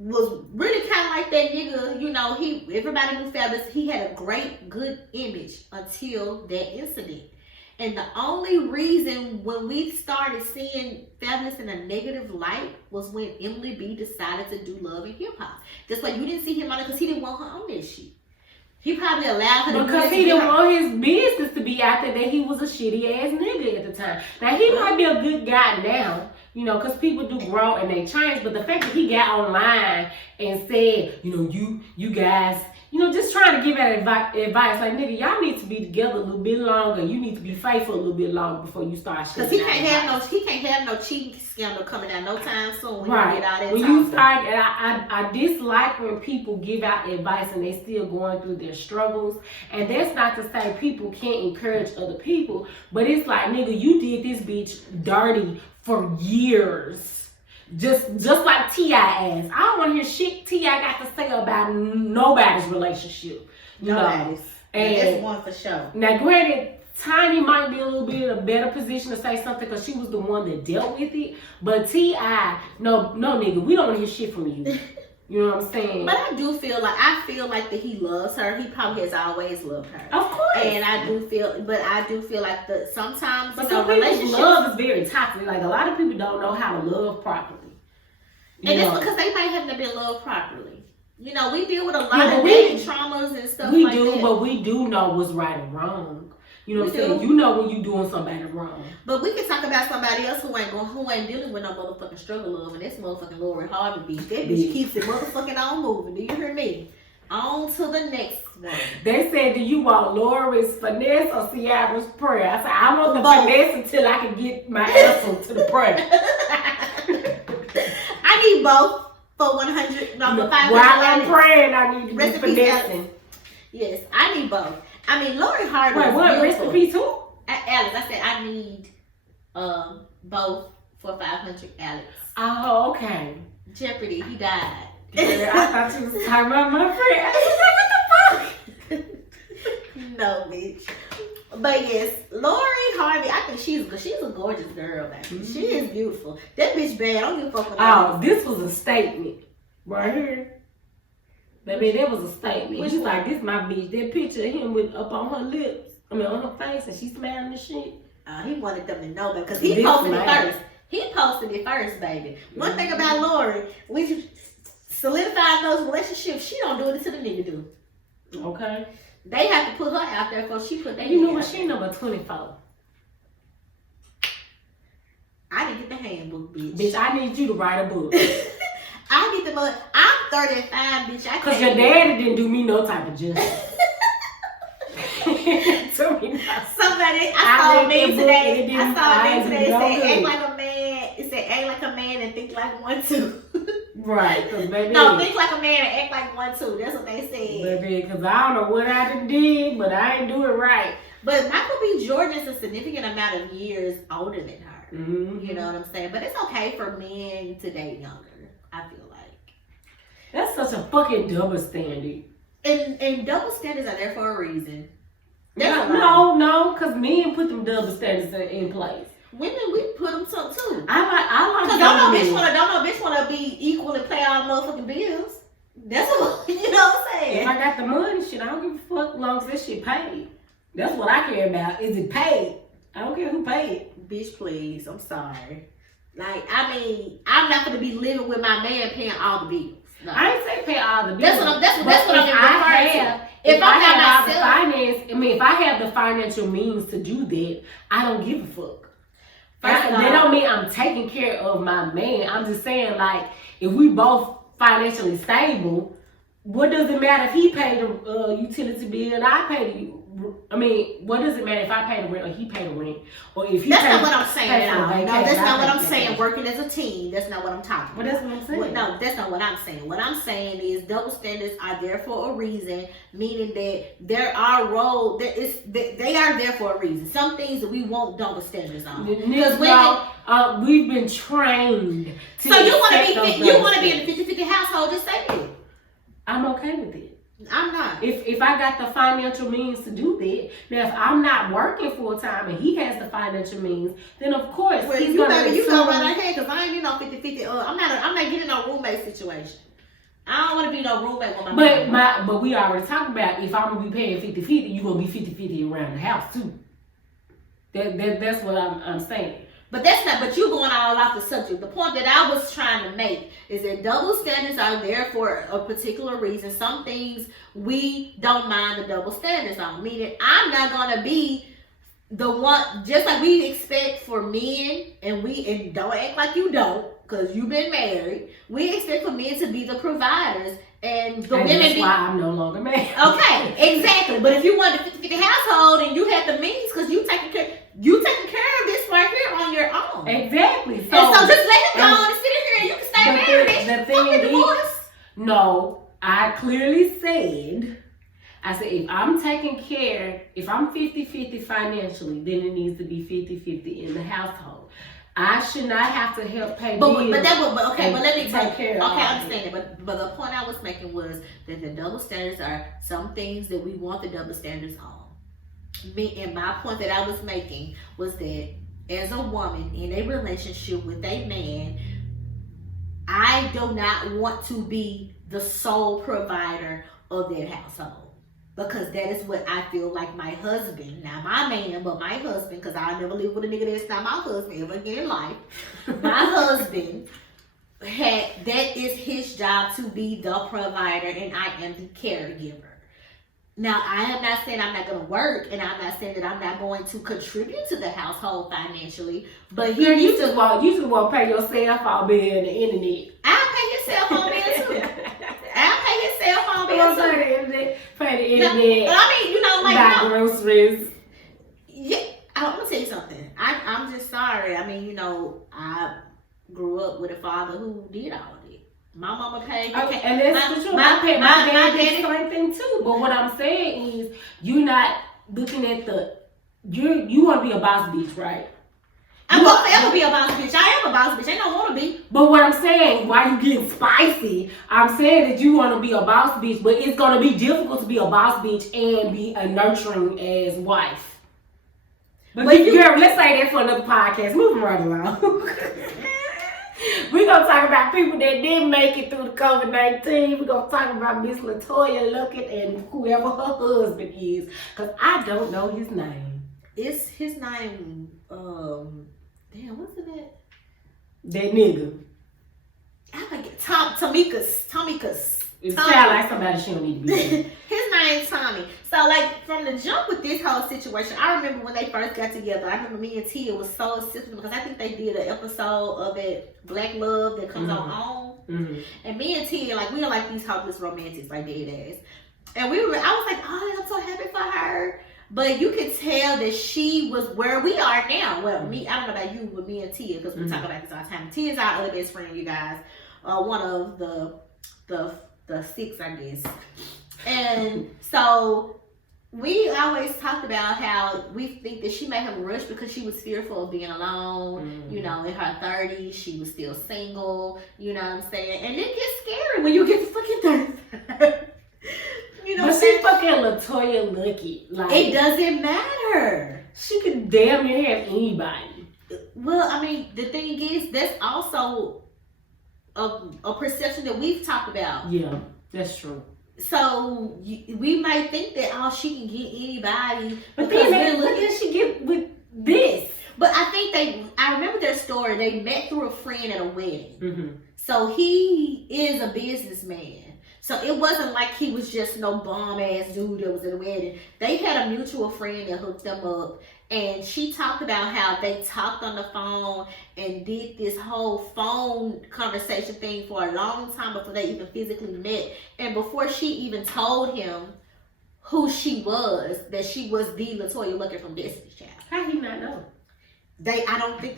really kind of like that nigga, everybody knew Fabulous. He had a good image until that incident. And the only reason when we started seeing Fabulous in a negative light was when Emily B decided to do Love and Hip Hop. That's why you didn't see him on it because he didn't want her on that shit. He probably allowed her to because he didn't want his business to be out there that he was a shitty ass nigga at the time. Now he might be a good guy now, because people do grow and they change. But the fact that he got online and said, you guys, just trying to give out advice like, nigga, y'all need to be together a little bit longer. You need to be faithful a little bit longer before you start shit. Because he can't have no cheating scandal coming out no time soon. Right. When you start, and I dislike when people give out advice and they still going through their struggles. And that's not to say people can't encourage other people, but it's like, nigga, you did this bitch dirty for years. Just like T.I. asked. I don't want to hear shit T.I. got to say about nobody's relationship. Nobody's. And that's one for sure. Now, granted, Tiny might be a little bit in a better position to say something because she was the one that dealt with it. But T.I., no, nigga, we don't want to hear shit from you. You know what I'm saying? But I feel like that he loves her. He probably has always loved her. Of course. And I do feel like sometimes, but some people's love is very toxic. Like, a lot of people don't know how to love properly. And it's because they might have never been loved properly. You know, we deal with a lot of dating traumas and stuff like that. We do, but we do know what's right and wrong. You know what I'm saying? You know when you doing somebody wrong. But we can talk about somebody else who ain't dealing with no motherfucking struggle love, and that's motherfucking Lori Harvey bitch. That bitch keeps it motherfucking on moving. Do you hear me? On to the next one. They said, do you want Lori's finesse or Ciara's prayer? I said, I want the finesse until I can get my answer to the prayer. I need both for 100. No, for 500. While I'm praying, I need to be finessing. Yes, I need both. I mean, Lori Harvey. Wait, what? Recipe too? Alex, I said I need both for 500. Alex. Oh, okay. Jeopardy, he died. Yeah, I thought you was talking about my friend. I was like, what the fuck? No, bitch. But yes, Lori Harvey, I think she's a gorgeous girl, baby. Mm-hmm. She is beautiful. That bitch bad. I don't give a fuck about this was a statement right here. Baby, that was a statement. She's like, this my bitch. That picture of him with up on her lips. I mean, on her face, and she's smiling and shit. He wanted them to know that because he posted it first. He posted it first, baby. One thing about Lori, when you solidify those relationships, she don't do it until the nigga do. Okay. They have to put her out there before she put that. You know what? She number 24. I didn't get the handbook, bitch. Bitch, I need you to write a book. I need the mother. I'm 35, bitch. Because your daddy didn't do me no type of justice. Somebody, I saw a meme today. It said, act like a man. It said, act like a man and think like one too. Right, because baby. No, think like a man and act like one too. That's what they said. Baby, because I don't know what I done did, but I ain't do it right. But Michael B. Jordan is a significant amount of years older than her. Mm-hmm. You know what I'm saying? But it's okay for men to date younger, I feel like. That's such a fucking double standard. And double standards are there for a reason. No, because men put them double standards in place. Women, we put them too. I like. Because don't no bitch wanna be equal and pay all the motherfucking bills. That's what you know what I'm saying. If I got the money, shit, I don't give a fuck as long as that shit paid. That's what I care about. Is it paid? I don't care who paid. Bitch, please. I'm sorry. Like, I mean, I'm not gonna be living with my man paying all the bills. No. I ain't say pay all the bills. That's what I'm referring to. If I have the finance, if I have the financial means to do that, I don't give a fuck. That don't mean I'm taking care of my man. I'm just saying, like, if we both financially stable, what does it matter if he paid the utility bill and I pay the? I mean, what does it matter if I pay the rent or he pay the rent, or if he? That's not what I'm saying at all. No, that's not what I'm saying. Working as a team, that's not what I'm talking about. But that's what I'm saying. Well, no, that's not what I'm saying. What I'm saying is double standards are there for a reason, meaning that there are roles. They are there for a reason. Some things that we want double standards on. Because we've been trained. So you want to be in a 50-50 household? Just say it. I'm okay with it. I'm not. If I got the financial means to do that, now if I'm not working full time and he has the financial means, then of course he's gonna. You go right ahead, because I ain't in no 50-50. I'm not getting no roommate situation. I don't want to be no roommate with my. But we already talked about if I'm gonna be paying 50-50, you gonna be 50-50 around the house too. That's what I'm saying. But that's not, but you're going all off the subject. The point that I was trying to make is that double standards are there for a particular reason. Some things we don't mind the double standards on. Meaning, I'm not going to be the one, just like we expect for men, and don't act like you don't, because you've been married. We expect for men to be the providers. And the women that's why I'm no longer married. Okay, exactly. But if you want a 50-50 household and you have the means, because you taking care of this right here on your own. Exactly. So just let him go on and sit in here and you can stay married. The thing is, no, I clearly said, if I'm taking care, if I'm 50-50 financially, then it needs to be 50-50 in the household. I should not have to help pay But bills. but let me take care of I understand it. But the point I was making was that the double standards are some things that we want the double standards on. My point that I was making was that as a woman in a relationship with a man, I do not want to be the sole provider of that household. Because that is what I feel like my husband, not my man, but my husband, because I'll never live with a nigga that's not my husband ever again in life. My husband that is his job to be the provider, and I am the caregiver. Now, I am not saying I'm not going to work, and I'm not saying that I'm not going to contribute to the household financially, but you just want to pay your cell phone bill and the internet. I'll pay your cell phone bill too. I'll pay your cell phone bill too. Pay the internet. But I mean, buy groceries. Yeah, I'm going to tell you something. I'm just sorry. I mean, I grew up with a father who did all of it. My mama paid. Okay, and that's the truth. My dad did the same thing too. But what I'm saying is, you're not looking at you want to be a boss bitch, right? I'm gonna forever be a boss bitch. I am a boss bitch. I don't want to be. But what I'm saying, why you getting spicy? I'm saying that you want to be a boss bitch, but it's gonna be difficult to be a boss bitch and be a nurturing as wife. But girl, let's say that for another podcast. Moving right along. We're going to talk about people that didn't make it through the COVID-19. We're going to talk about Miss LaToya Luckett and whoever her husband is. Because I don't know his name. It's his name, damn, what's the name? That nigga. I forget. Tommy's. It sounds like somebody she don't need to be there. His name's Tommy. So, like, from the jump with this whole situation, I remember when they first got together, I remember me and Tia was so assistant because I think they did an episode of that Black Love that comes on. Mm-hmm. And me and Tia, like, we are like these hopeless romantics, like dead ass. And I was like, oh, I'm so happy for her. But you could tell that she was where we are now. Well, me, I don't know about you, but me and Tia, because we talk about this all the time. Tia's our other best friend, you guys. One of the six, I guess. And so we always talked about how we think that she made him rush because she was fearful of being alone. In her 30s, she was still single. You know what I'm saying? And it gets scary when you get to fucking 30. But she's fucking LaToya Luckett. Like, it doesn't matter. She could damn near have anybody. Well, I mean, the thing is, that's also a perception that we've talked about. Yeah, that's true. So we might think that she can get anybody, but then look at she get with this. But I remember their story. They met through a friend at a wedding. Mm-hmm. So he is a businessman. So it wasn't like he was just no bomb ass dude that was at a wedding. They had a mutual friend that hooked them up. And she talked about how they talked on the phone and did this whole phone conversation thing for a long time before they even physically met. And before she even told him who she was, that she was the LaToya Luckett from Destiny's Child. How did he not know? I don't think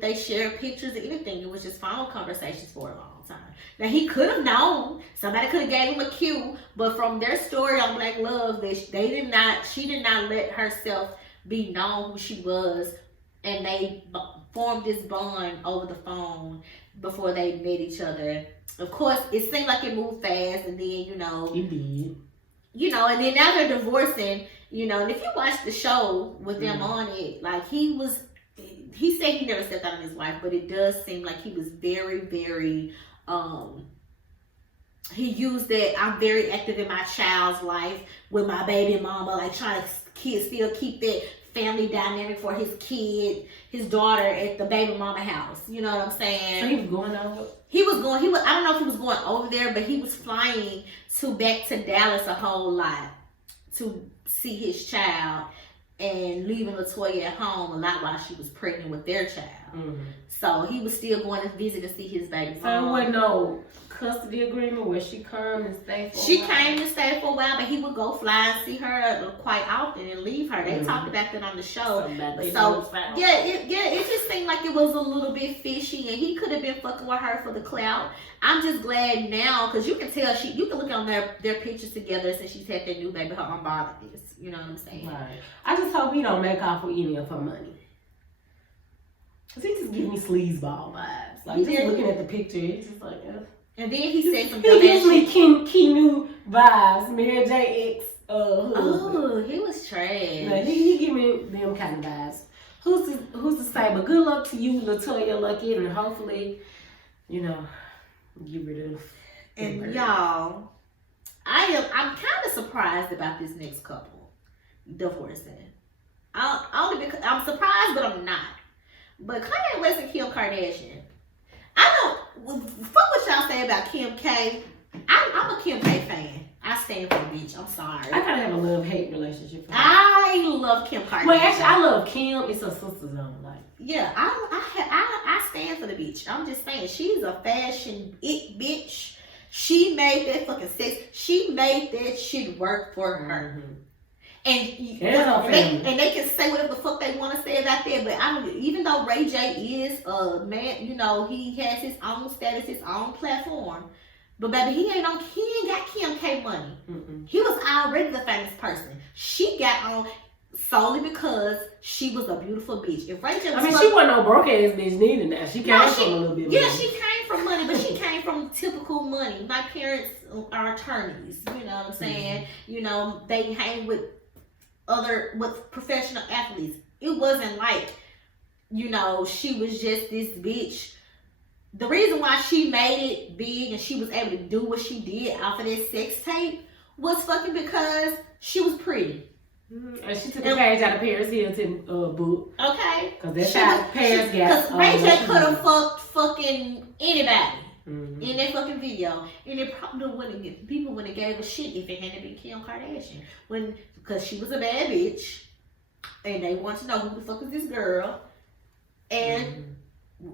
they shared pictures or anything. It was just phone conversations for a long time. Now he could have known. Somebody could have gave him a cue, but from their story on Black Love, she did not let herself be known who she was, and they formed this bond over the phone before they met each other. Of course, it seemed like it moved fast, and then it did. And then now they're divorcing. And if you watch the show with them on it, like he said he never stepped out on his wife, but it does seem like he was very, very, he used that I'm very active in my child's life with my baby mama, like trying to still keep that family dynamic for his kid, his daughter at the baby mama house. You know what I'm saying? So he was going over? I don't know if he was going over there, but he was flying back to Dallas a whole lot to see his child and leaving LaToya at home a lot while she was pregnant with their child. Mm-hmm. So he was still going to visit and see his baby. So there wasn't no custody agreement where she come and stay for a while? She came and stayed for a while, but he would go fly and see her quite often and leave her. They talked about that on the show. It just seemed like it was a little bit fishy, and he could have been fucking with her for the clout. I'm just glad now, because you can tell you can look on their pictures together since she's had that new baby, her unbotheredness. You know what I'm saying? Right. I just hope he don't make off with any of her money. Cause he just gives me sleazeball vibes. Like just looking at the picture, it's just like. And then he said some. He gives me Kenu vibes. Mary J. X. Oh, he was trash. Like, he give me them kind of vibes. Who's to say? But good luck to you, Latoya Luckett, and hopefully, you know, get rid of. And y'all, I'm kind of surprised about this next couple divorcing. Only because I'm surprised, but I'm not. But Kanye West and Kim Kardashian, I don't fuck what y'all say about Kim K. I'm a Kim K fan. I stand for the bitch. I'm sorry. I kind of have a love-hate relationship. I love Kim Kardashian. Well, actually, I love Kim. It's a sister zone, like. Yeah, I stand for the bitch. I'm just saying, she's a fashion bitch. She made that fucking sex. She made that shit work for her. Mm-hmm. And they can say whatever the fuck they want to say about that, but I don't. Even though Ray J is a man, you know, he has his own status, his own platform. But baby, he ain't got Kim K money. Mm-mm. He was already the famous person. She got on solely because she was a beautiful bitch. If Ray J was she wasn't no broke ass bitch neither. Now she came from a little bit. Yeah, she came from money, but she came from typical money. My parents are attorneys. You know what I'm saying? Mm-hmm. You know, they hang with professional athletes. It wasn't like, you know, she was just this bitch. The reason why she made it big and she was able to do what she did off of that sex tape was fucking because she was pretty. Mm-hmm. And she took a page out of Paris Hilton book. Okay. Because that's how Paris got. Because Ray J could have fucked fucking anybody in that fucking video. And it probably wouldn't people wouldn't have gave a shit if it hadn't been Kim Kardashian. Because she was a bad bitch. And they want to know who the fuck is this girl. And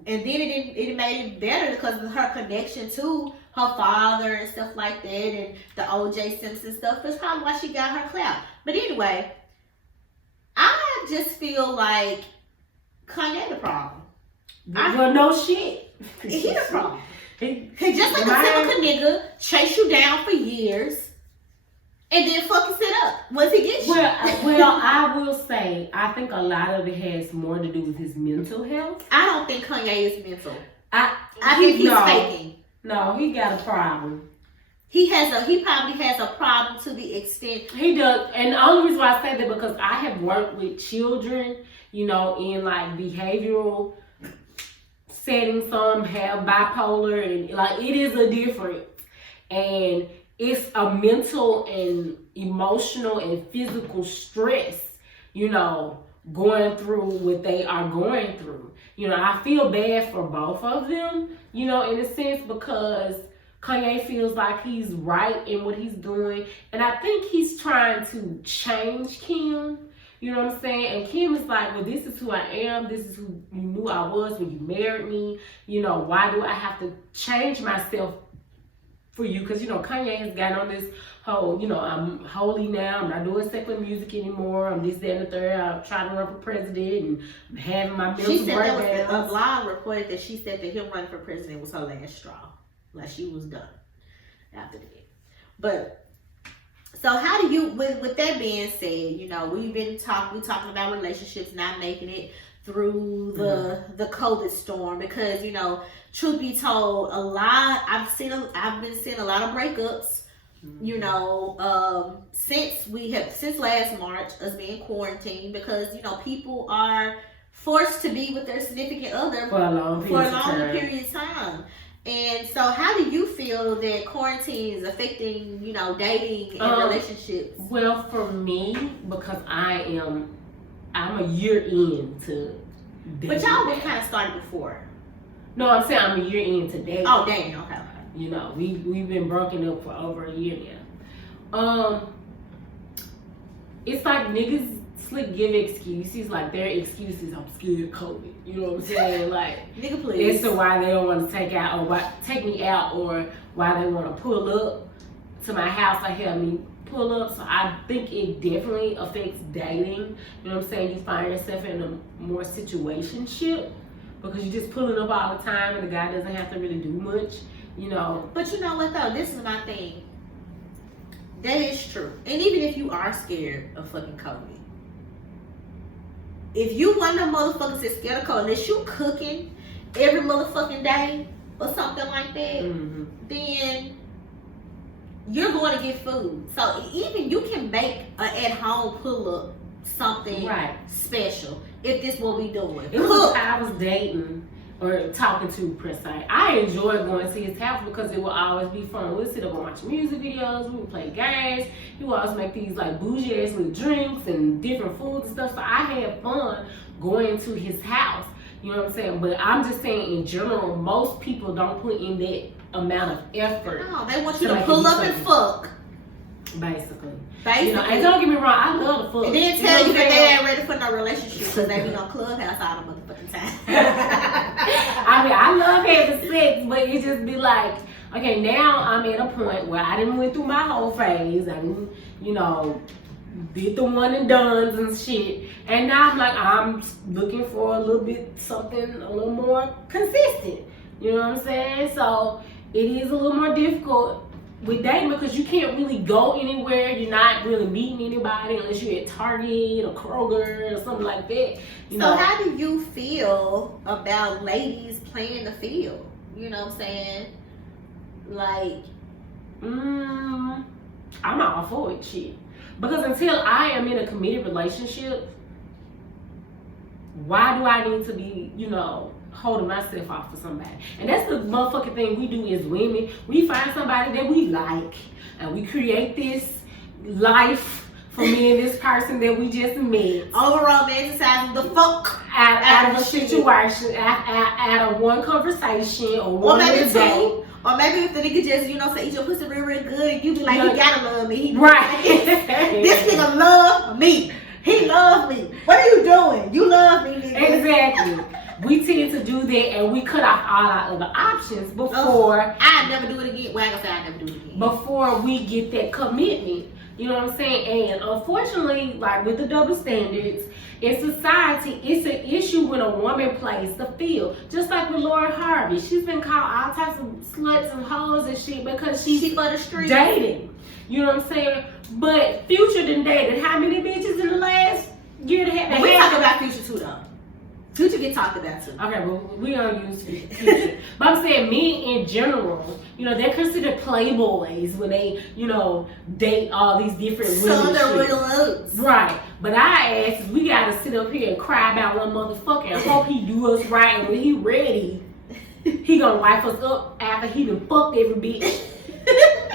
and then it made it better because of her connection to her father and stuff like that, and the OJ Simpson stuff. That's probably why she got her clout. But anyway, I just feel like Kanye the problem. Well, no shit. He the problem. He just like a typical nigga chase you down for years. And then fucking sit up once he gets you. Well, I will say, I think a lot of it has more to do with his mental health. I don't think Kanye is mental. I think he's faking. No, he got a problem. He probably has a problem to the extent he does. And the only reason why I say that because I have worked with children, you know, in like behavioral settings. Some have bipolar, and like it is a difference. And it's a mental and emotional and physical stress, you know, going through what they are going through. You know, I feel bad for both of them, you know, in a sense, because Kanye feels like he's right in what he's doing. And I think he's trying to change Kim, you know what I'm saying? And Kim is like, well, this is who I am. This is who you knew I was when you married me. You know, why do I have to change myself for you? Because, you know, Kanye has gotten on this whole, you know, I'm holy now. I'm not doing secular music anymore. I'm this, that, and the third. I'm trying to run for president and I'm having my mental breakdowns. That was a blog reported that she said that him running for president was her last straw. Like she was done after that. But so how do you, with that being said, you know, we're talking about relationships not making it through the COVID storm because, you know, truth be told, I've been seeing a lot of breakups, you know, since last March, us being quarantined, because, you know, people are forced to be with their significant other for a long period of time. And so how do you feel that quarantine is affecting, you know, dating and relationships? Well, for me, because I'm a year into dating. But y'all were kind of started before. No, I'm saying I'm a year into dating. Oh, dating, okay. You know, we've been broken up for over a year now. It's like niggas give excuses, like their excuses. I'm scared of COVID. You know what I'm saying? Like, nigga, please. It's why they don't want to take me out, or why they want to pull up to my house or help me pull up. So I think it definitely affects dating. You know what I'm saying? You find yourself in a more situationship because you're just pulling up all the time, and the guy doesn't have to really do much. You know. But you know what though? This is my thing. That is true. And even if you are scared of fucking COVID, if you one of them motherfuckers that's scared of cold, unless you cooking every motherfucking day or something like that, then you're going to get food. So even you can make an at-home pull-up something special if this what we doing. It was I was dating or talking to per se. I enjoyed going to his house because it would always be fun. We'd sit up and watch music videos, we would play games. He would always make these like bougie ass little drinks and different foods and stuff. So I had fun going to his house. You know what I'm saying? But I'm just saying in general, most people don't put in that amount of effort. No, they want you to pull up and fuck. Basically. You know, and don't get me wrong, I love the fuck. And then tell you that they ain't ready for no relationship because they be on Clubhouse all the motherfucking time. I mean, I love having sex, but it just be like, okay, now I'm at a point where I didn't went through my whole phase. I didn't, you know, did the one and dones and shit. And now I'm looking for a little bit something a little more consistent. You know what I'm saying? So it is a little more difficult with dating because you can't really go anywhere. You're not really meeting anybody unless you're at Target or Kroger or something like that. So how do you feel about ladies playing the field? You know what I'm saying? Like, I'm all for it, shit. Because until I am in a committed relationship, why do I need to be, you know, holding myself off for somebody? And that's the motherfucking thing we do as women. We find somebody that we like and we create this life for me and this person that we just met. Over romanticizing the fuck out of a situation, out of one conversation or one day. Or maybe if the nigga just, you know, say eat your pussy real, real good and you be like, he gotta love me. Right. This nigga love me. He love me. What are you doing? You love me, nigga. Exactly. We tend to do that and we cut off all our other options before. I never do it again. Well, I ain't gonna say I never do it again. Before we get that commitment. You know what I'm saying? And unfortunately, like with the double standards, in society, it's an issue when a woman plays the field. Just like with Laura Harvey. She's been called all types of sluts and hoes and shit because she's for the street dating. You know what I'm saying? But Future done dated how many bitches in the last year and a half? But we talk about Future too, though. Future get talked about too. Okay, well, we don't use Future. But I'm saying men in general, you know, they're considered playboys when they, you know, date all these different women. So they're real oats. Right. But our asses, we gotta sit up here and cry about one motherfucker and hope he do us right, and when he ready, he gonna wipe us up after he done fucked every bitch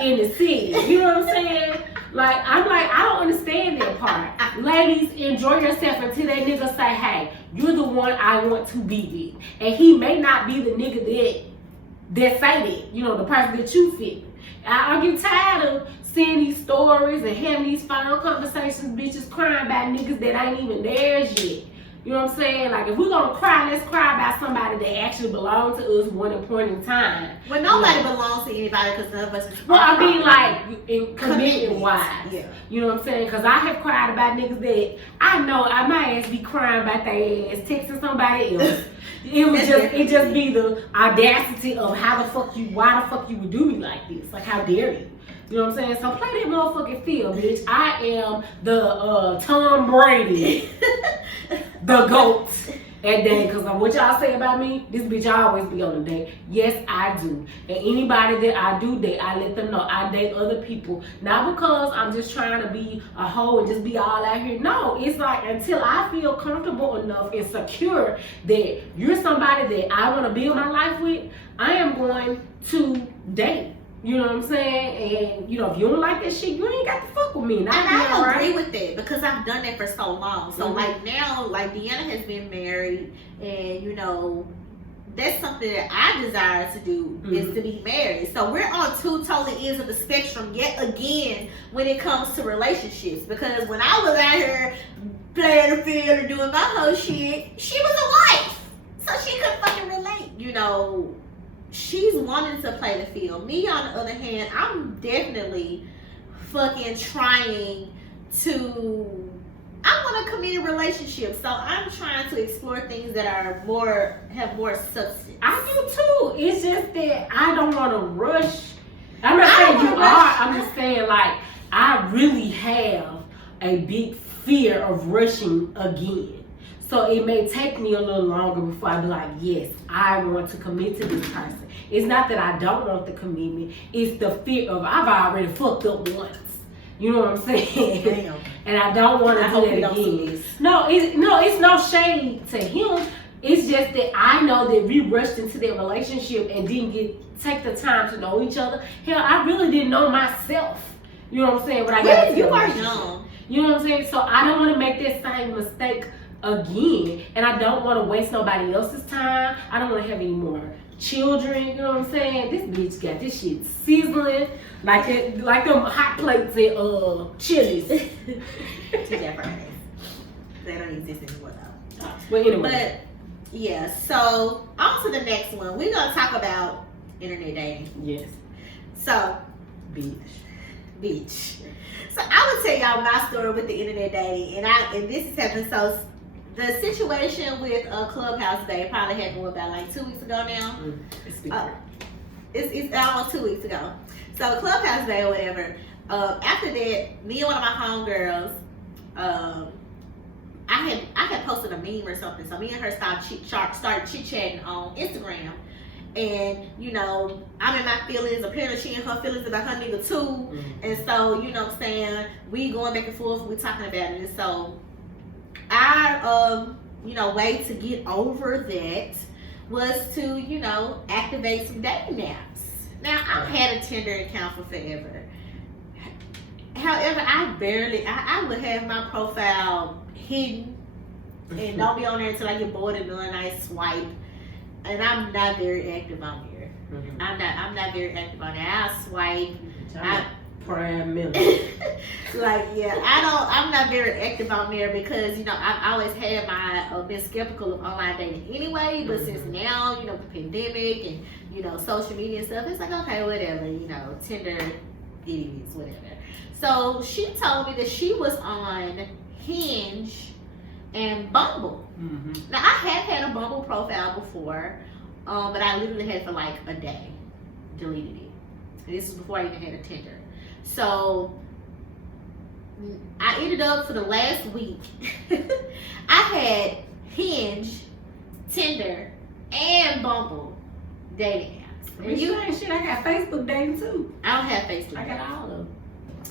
in the city. You know what I'm saying? I don't understand that part. Ladies, enjoy yourself until that nigga say, hey, you're the one I want to be with. And he may not be the nigga that say that, you know, the person that you fit. I get tired of seeing these stories and having these final conversations, bitches crying about niggas that ain't even theirs yet. You know what I'm saying? Like, if we're gonna cry, let's cry about somebody that actually belonged to us one point in time. Well, nobody belongs to anybody because none of us is. Well, I mean, like, in commitment wise. Yeah. You know what I'm saying? Because I have cried about niggas that I know I might ass be crying about their ass, texting somebody else. It just be the audacity of why the fuck you would do me like this? Like, how dare you? You know what I'm saying? So play that motherfucking field, bitch. I am the Tom Brady, the GOAT at that. Because what y'all say about me, this bitch always be on the date. Yes, I do. And anybody that I do date, I let them know I date other people. Not because I'm just trying to be a hoe and just be all out here. No, it's like until I feel comfortable enough and secure that you're somebody that I want to build my life with, I am going to date. You know what I'm saying? And, you know, if you don't like that shit, you ain't got to fuck with me. And I agree with that because I've done that for so long. So, like, now, like, Deanna has been married and, you know, that's something that I desire to do is to be married. So, we're on two totally ends of the spectrum yet again when it comes to relationships. Because when I was out here playing the field and doing my whole shit, she was a wife. So, she couldn't fucking relate, you know. She's wanting to play the field. Me, on the other hand, I'm definitely fucking trying to. I want a committed relationship, so I'm trying to explore things that are have more substance. I do too. It's just that I don't want to rush. I'm not saying you are. I'm just saying, like, I really have a big fear of rushing again. So it may take me a little longer before I be like, yes, I want to commit to this person. It's not that I don't want the commitment. It's the fear of I've already fucked up once. You know what I'm saying? Damn. And I don't want to do that again. No, it's no shade to him. It's just that I know that we rushed into that relationship and didn't take the time to know each other. Hell, I really didn't know myself. You know what I'm saying? But I got you are young. You know what I'm saying? So I don't want to make that same mistake again. And I don't want to waste nobody else's time. I don't want to have any more children. You know what I'm saying? This bitch got this shit sizzling like them hot plates at Chili's. TJ Fridays. They don't exist anymore though. Well, anyway. But yeah, so on to the next one. We're gonna talk about internet dating. Yes. So, bitch. So I would tell y'all my story with the internet dating, and this is happening. So the situation with Clubhouse Day probably happened about like 2 weeks ago now. It's almost 2 weeks ago. So Clubhouse Day or whatever. After that, me and one of my homegirls, I had posted a meme or something. So me and her started chit chatting on Instagram. And, you know, I'm in my feelings. Apparently she in her feelings about her nigga too. Mm-hmm. And so, you know what I'm saying, we going back and forth, we talking about it. And so our way to get over that was to, you know, activate some dating apps. Now I've had a Tinder account for forever. However, I would have my profile hidden and don't be on there until I get bored and do a nice swipe. And I'm not very active on here. Mm-hmm. I'm not very active on there. I swipe. Prime member. I'm not very active on there because, you know, I've always had been skeptical of online dating anyway. But since now, you know, the pandemic and, you know, social media and stuff, it's like, okay, whatever, you know, Tinder, it is, whatever. So she told me that she was on Hinge and Bumble. Mm-hmm. Now I have had a Bumble profile before, but I literally had it for like a day, deleted it. And this was before I even had a Tinder. So I ended up for the last week, I had Hinge, Tinder, and Bumble dating apps. And you ain't shit. I got Facebook dating too. I don't have Facebook. I got all of them.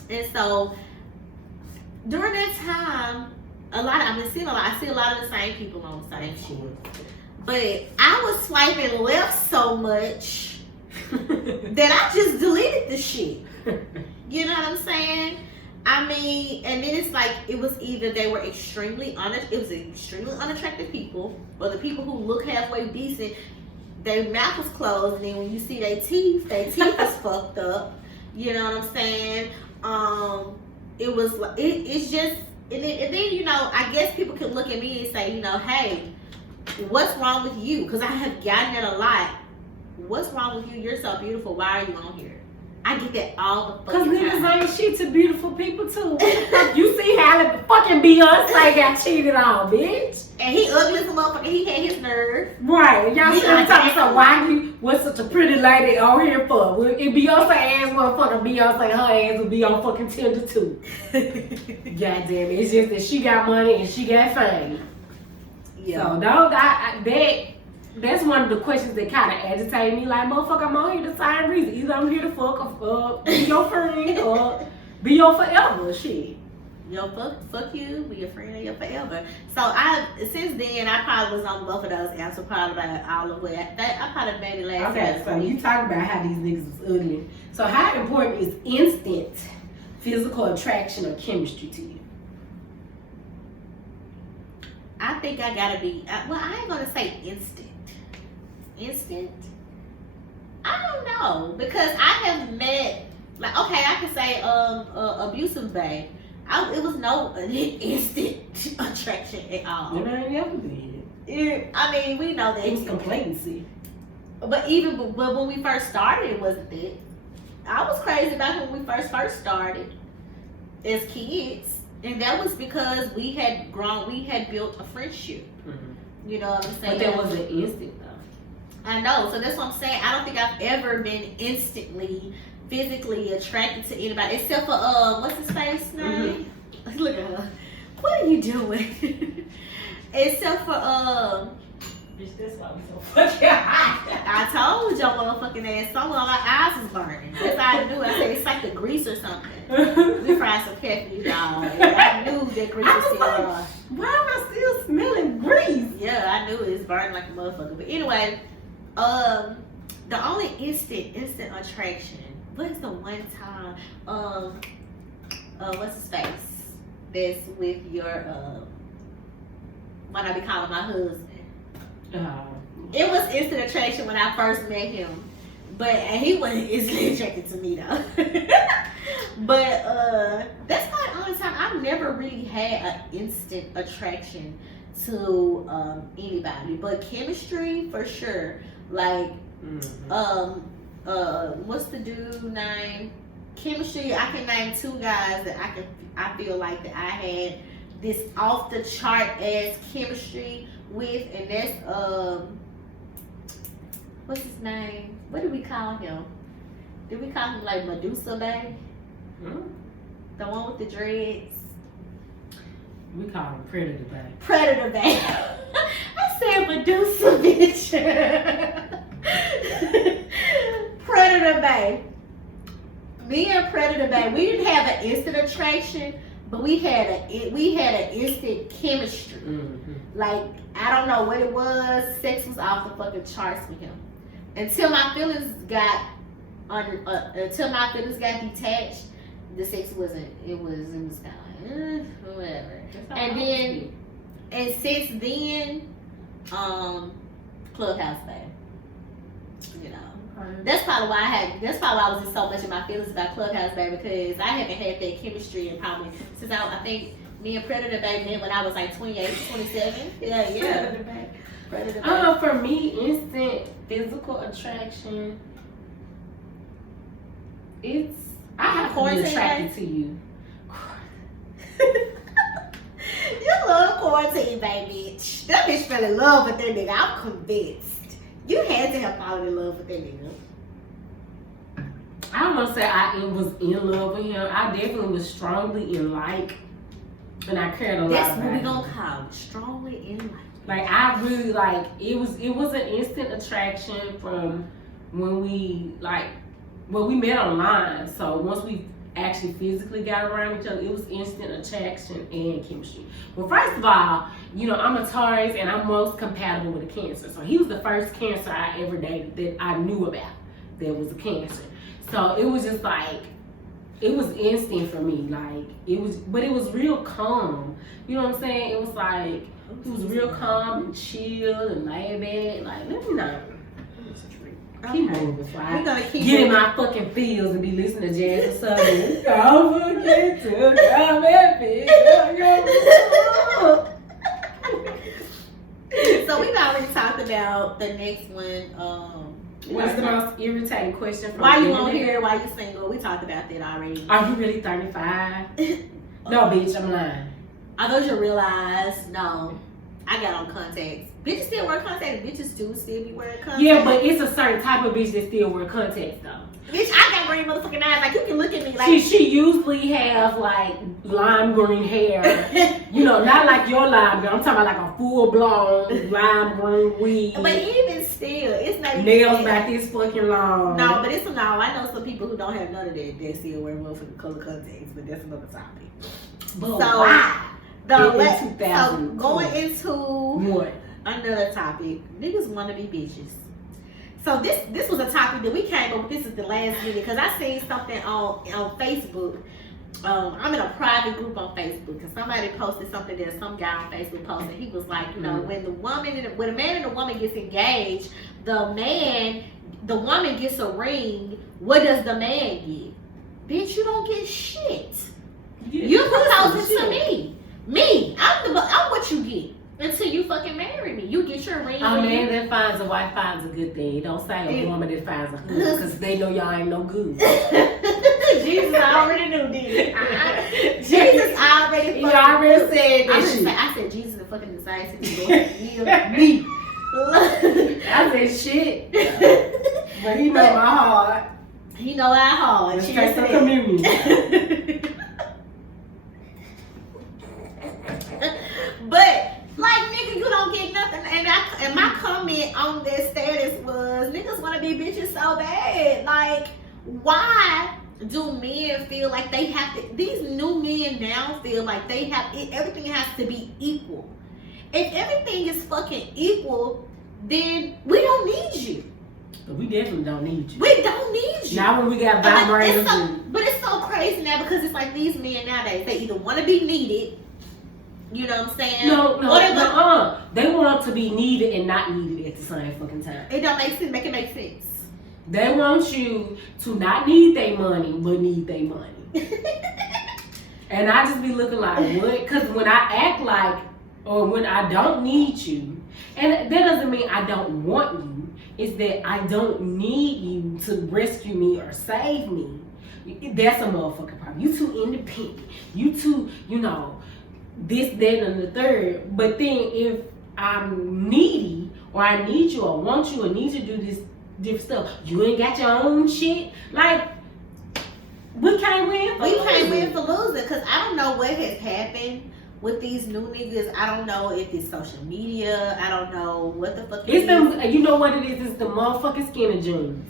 And so during that time, I see a lot of the same people on the same shit. But I was swiping left so much that I just deleted the shit. You know what I'm saying? I mean, and then it's like it was either they were extremely unattractive people, or the people who look halfway decent, their mouth was closed, and then when you see their teeth is fucked up. You know what I'm saying? It was like it's just. And then, you know, I guess people could look at me and say, you know, hey, what's wrong with you? Because I have gotten that a lot. What's wrong with you? You're so beautiful. Why are you on here? I get that all the fucking time. Because niggas ain't shit to beautiful people, too. You see how the fucking Beyonce got cheated on, bitch. And he ugly as a motherfucker. He had his nerve. Right. And y'all still talking about what's such a pretty lady on here for? If Beyonce ass motherfucker Beyonce, her ass would be on fucking Tinder, too. God damn it. It's just that she got money and she got fame. Yeah. So, that's one of the questions that kind of agitate me. Like, motherfucker, I'm on here the same reason. Either I'm here to fuck or be your friend or be your forever. Shit. Yo, fuck you, be your friend or your forever. So since then, I probably was on both of those apps for probably about all the way. I probably made it last. Okay, so you talking about how these niggas was ugly. So how important is instant physical attraction or chemistry to you? I think I gotta be. I ain't gonna say instant. I don't know, because I have met, like, okay, I could say abusive bae. It was no instant attraction at all. It ain't never been. I mean, we know that it was complacency. But when we first started, it wasn't that. I was crazy about when we first started as kids, and that was because we had built a friendship. Mm-hmm. You know what I'm saying? But that wasn't instant though. I know, so that's what I'm saying. I don't think I've ever been instantly physically attracted to anybody except for what's his face name? Mm-hmm. Look at her. What are you doing? Except for Bitch, that's why we so fucking hot. I told your motherfucking ass some of my eyes was burning. That's how I knew. I said it's like the grease or something. We fried some cat for you, dog. And I knew that grease was still on. Why am I still smelling grease? Yeah, I knew it was burning like a motherfucker. But anyway, the only instant attraction. What's the one time? What's his face? That's with your when I be calling my husband. It was instant attraction when I first met him, and he wasn't instantly attracted to me though. But that's probably the only time. I've never really had an instant attraction to anybody, but chemistry for sure. Like what's the dude name? Chemistry. I can name 2 guys that I feel like that I had this off the chart ass chemistry with, and that's what's his name? What did we call him? Did we call him like Medusa Bay? The one with the dreads? We call him Predator Bay. Predator Bay. I said Medusa, bitch. Predator Bay. Me and Predator Bay, we didn't have an instant attraction, but we had an instant chemistry. Like, I don't know what it was. Sex was off the fucking charts with him. Until my feelings got detached, the sex wasn't. It was kind of like whatever. And since then, Clubhouse Bay. You know. That's probably why I was in so much of my feelings about Clubhouse Bay, because I haven't had that chemistry in probably since I think me and Predator Bay met when I was like 28, 27. Yeah. Predator Bay. For me, instant physical attraction. I have to be attracted to you. You love quarantine, baby. That bitch fell in love with that nigga. I'm convinced. You had to have fallen in love with that nigga. I don't want to say I was in love with him. I definitely was strongly in like, and I cared a lot about him. That's what we gonna call it, strongly in like. Like, I really like, it was an instant attraction from when we met online. So once we actually physically got around each other, it was instant attraction and chemistry. Well, first of all, you know, I'm a Taurus and I'm most compatible with a Cancer. So he was the first Cancer I ever dated that I knew about that was a Cancer. So it was just like, it was instant for me. Like, but it was real calm. You know what I'm saying? It was like, it was real calm and chill and laid back. Like, let me know. Keep moving before I get in my fucking feels and be listening to jazz or something. Don't forget to come at me. So we've already talked about the next one. What's the most irritating question? Why you on here? Why you single? We talked about that already. Are you really 35? No, bitch, I'm lying. Are those your real eyes? No. I got on contacts. Bitches still wear contacts. Bitches do still be wearing contacts. Yeah, but it's a certain type of bitch that still wear contacts though. Bitch, I got green motherfucking eyes. Like, you can look at me like she usually have like lime green hair. You know, not like your lime green. I'm talking about like a full blown lime green wig. But even still, it's not even nails back this fucking long. No, but it's no. I know some people who don't have none of that. They still wear motherfucking color contacts, but that's another topic. But so why? So going into what? Another topic, niggas want to be bitches. So this was a topic that we came up with. This is the last minute because I seen something on Facebook. I'm in a private group on Facebook because somebody posted something that some guy on Facebook posted. He was like, you know, when a man and a woman gets engaged, the woman gets a ring. What does the man get? Bitch, you don't get shit. You proposing to me. I'm what you get. Until you fucking marry me. You get your ring. A man that finds a wife finds a good thing. Don't say a woman that finds a husband because they know y'all ain't no good. Jesus already knew, did Jesus already He already said that shit. I said Jesus the fucking Messiah said me. I said shit. But he know my heart. He know our heart. Let's take some communion. But like, nigga, And my comment on that status was, niggas want to be bitches so bad. Like, why do men feel like they have to? These new men now feel like they have everything has to be equal. If everything is fucking equal, then we don't need you. But we definitely don't need you. We don't need you. Now when we got vibrators. But it's so crazy now because it's like these men nowadays, they either want to be needed. You know what I'm saying? No. They want to be needed and not needed at the same fucking time. It don't make sense. Make it make sense. They want you to not need their money, but need their money. And I just be looking like, what? Because when I act like, or when I don't need you, and that doesn't mean I don't want you, it's that I don't need you to rescue me or save me. That's a motherfucking problem. You too independent. You too, this, that, and the third. But then if I'm needy, or I need you, or want you, or need you to do this different stuff, you ain't got your own shit. Like, we can't win for losing. Because I don't know what has happened with these new niggas. I don't know if it's social media. I don't know what the fuck it is. You know what it is? It's the motherfucking skinny jeans.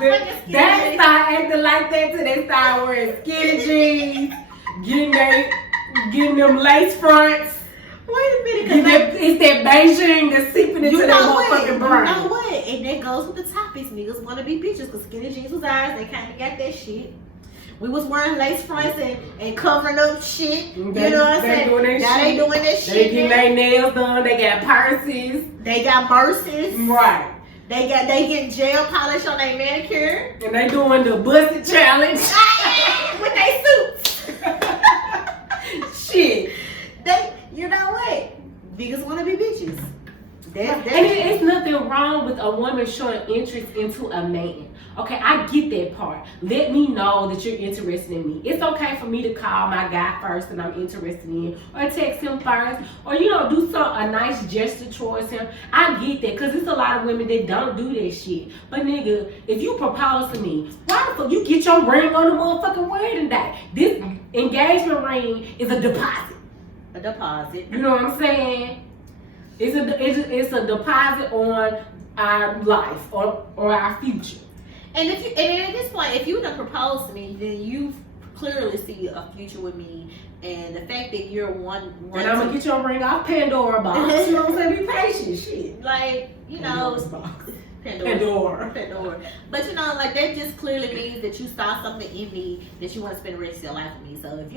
They start acting like that till they start wearing skinny jeans, getting them lace fronts. Wait a minute, it's that Beijing that's seeping into their motherfucking brain. You know what? And that goes with the topics. Niggas want to be bitches because skinny jeans was ours. They kind of got that shit. We was wearing lace fronts and covering up shit. You know what I'm saying? Now they doing that shit. They getting their nails done. They got purses. They got purses. Right. They getting gel polish on their manicure. And they doing the busted challenge. With their suits. Shit. You know what? Niggas want to be bitches. And it's nothing wrong with a woman showing interest into a man. Okay, I get that part. Let me know that you're interested in me. It's okay for me to call my guy first that I'm interested in, or text him first, or do a nice gesture towards him. I get that, because there's a lot of women that don't do that shit. But nigga, if you propose to me, why the fuck you get your ring on the motherfucking wedding day? This engagement ring is a deposit. A deposit. You know what I'm saying? It's a deposit on our life or our future. And at this point, if you done propose to me, then you clearly see a future with me. And the fact that you're one and I'm gonna get your ring off Pandora box. You know what I'm saying? Be patient, shit. Like, Pandora's box. Pandora. But like that just clearly means that you saw something in me that you want to spend the rest of your life with me. So if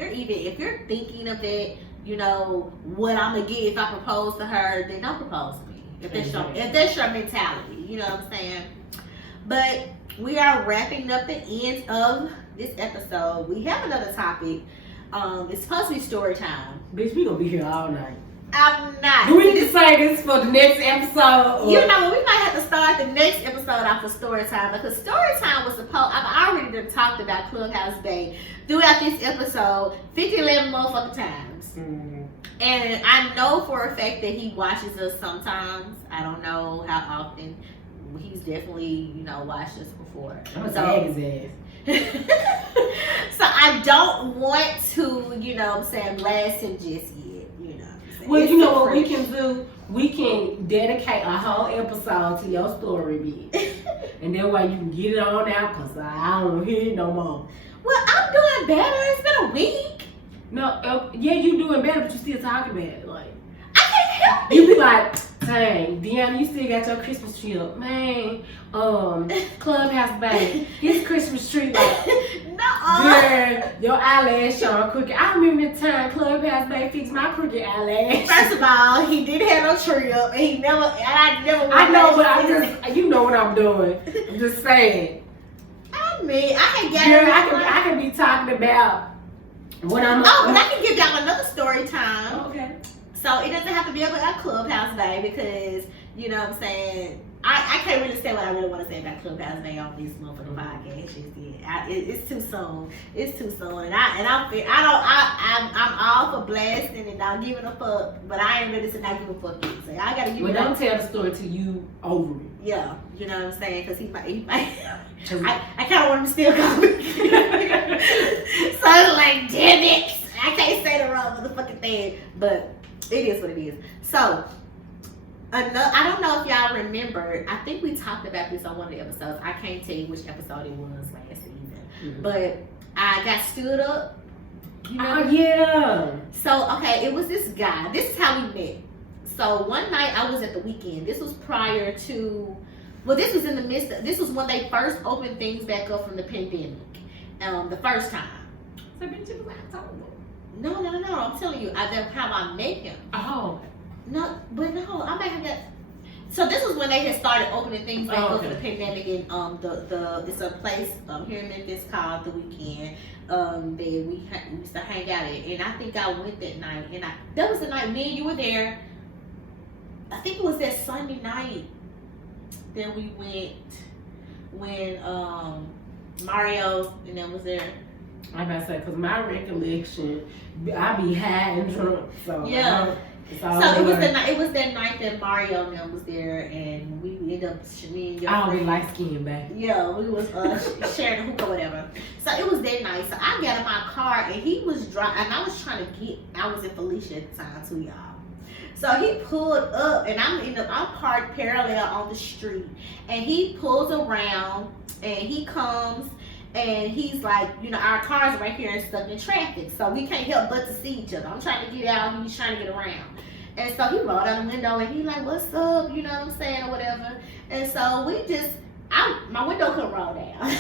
you're thinking of that, what I'm gonna get if I propose to her, then don't propose to me. If that's your mentality, you know what I'm saying? But we are wrapping up the end of this episode. We have another topic. It's supposed to be story time. Bitch, we gonna be here all night. I'm not. Do we need to say this for the next episode? We might have to start the next episode off with story time, because story time was I've already done talked about Clubhouse Bay throughout this episode 11 motherfucking times. Mm-hmm. And I know for a fact that he watches us sometimes. I don't know how often. He's definitely, watched us before. I'm gonna tag his ass. So I don't want to, blast him just yet. Well, you know what we can do? We can dedicate a whole episode to your story, bitch. And that way you can get it on out, because I don't hear it no more. Well, I'm doing better. It's been a week. No, yeah, you doing better, but you still talking about it. Like, I can't help it. You be like, dang, Deanna, you still got your Christmas tree up. Man, Clubhouse Bay, his Christmas tree, like, girl, your eyelash showing crooked. I remember the time Clubhouse Bay fixed my crooked eyelash. First of all, he didn't have no tree up, and I never. I know, but you know what I'm doing. I'm just saying. I mean, I can get. Girl, I can be talking about when I'm. Oh, but I can give y'all another story time. Okay. So it doesn't have to be about Clubhouse Bay, because you know what I'm saying. I can't really say what I really want to say about Clubhouse Bay on this motherfucking podcast. It's too soon. It's too soon, and I'm all for blasting and not giving a fuck, but I ain't ready to not give a fuck yet. So I gotta give. Well, don't tell the story till you over it. Yeah, you know what I'm saying, because he might. I kind of want him to still go. So it's like, damn it, I can't say the wrong motherfucking with that, but it is what it is. So, I don't know if y'all remember. I think we talked about this on one of the episodes. I can't tell you which episode it was last season, but I got stood up. You know? Oh yeah. So okay, it was this guy. This is how we met. So one night I was at the weekend. This was prior to. Well, this was in the midst of, this was when they first opened things back up from the pandemic. The first time. So bitch, it was October. No. I'm telling you, that's how I met him. Oh. No, but no, I may have got. So this was when they had started opening things back up for the pandemic, and it's a place here in Memphis called The Weekend. That we used to hang out at, and I think I went that night, and that was the night me and you were there. I think it was that Sunday night that we went when Mario and them was there. I'm about to say, because my recollection, I be high and drunk, so yeah. So it was that night that Mario and them was there, and we ended up I don't be light skinned back. Yeah, we was sharing a hookah or whatever. So it was that night. So I got in my car and he was driving, and I was trying to get. I was in Felicia at the time too, y'all. So he pulled up, and I'm parked parallel on the street, and he pulls around, and he comes, and he's like, our car's right here and stuck in traffic, so we can't help but to see each other. I'm trying to get out, he's trying to get around. And so he rolled out the window, and he's like, what's up, you know what I'm saying, or whatever. And so my window couldn't roll down.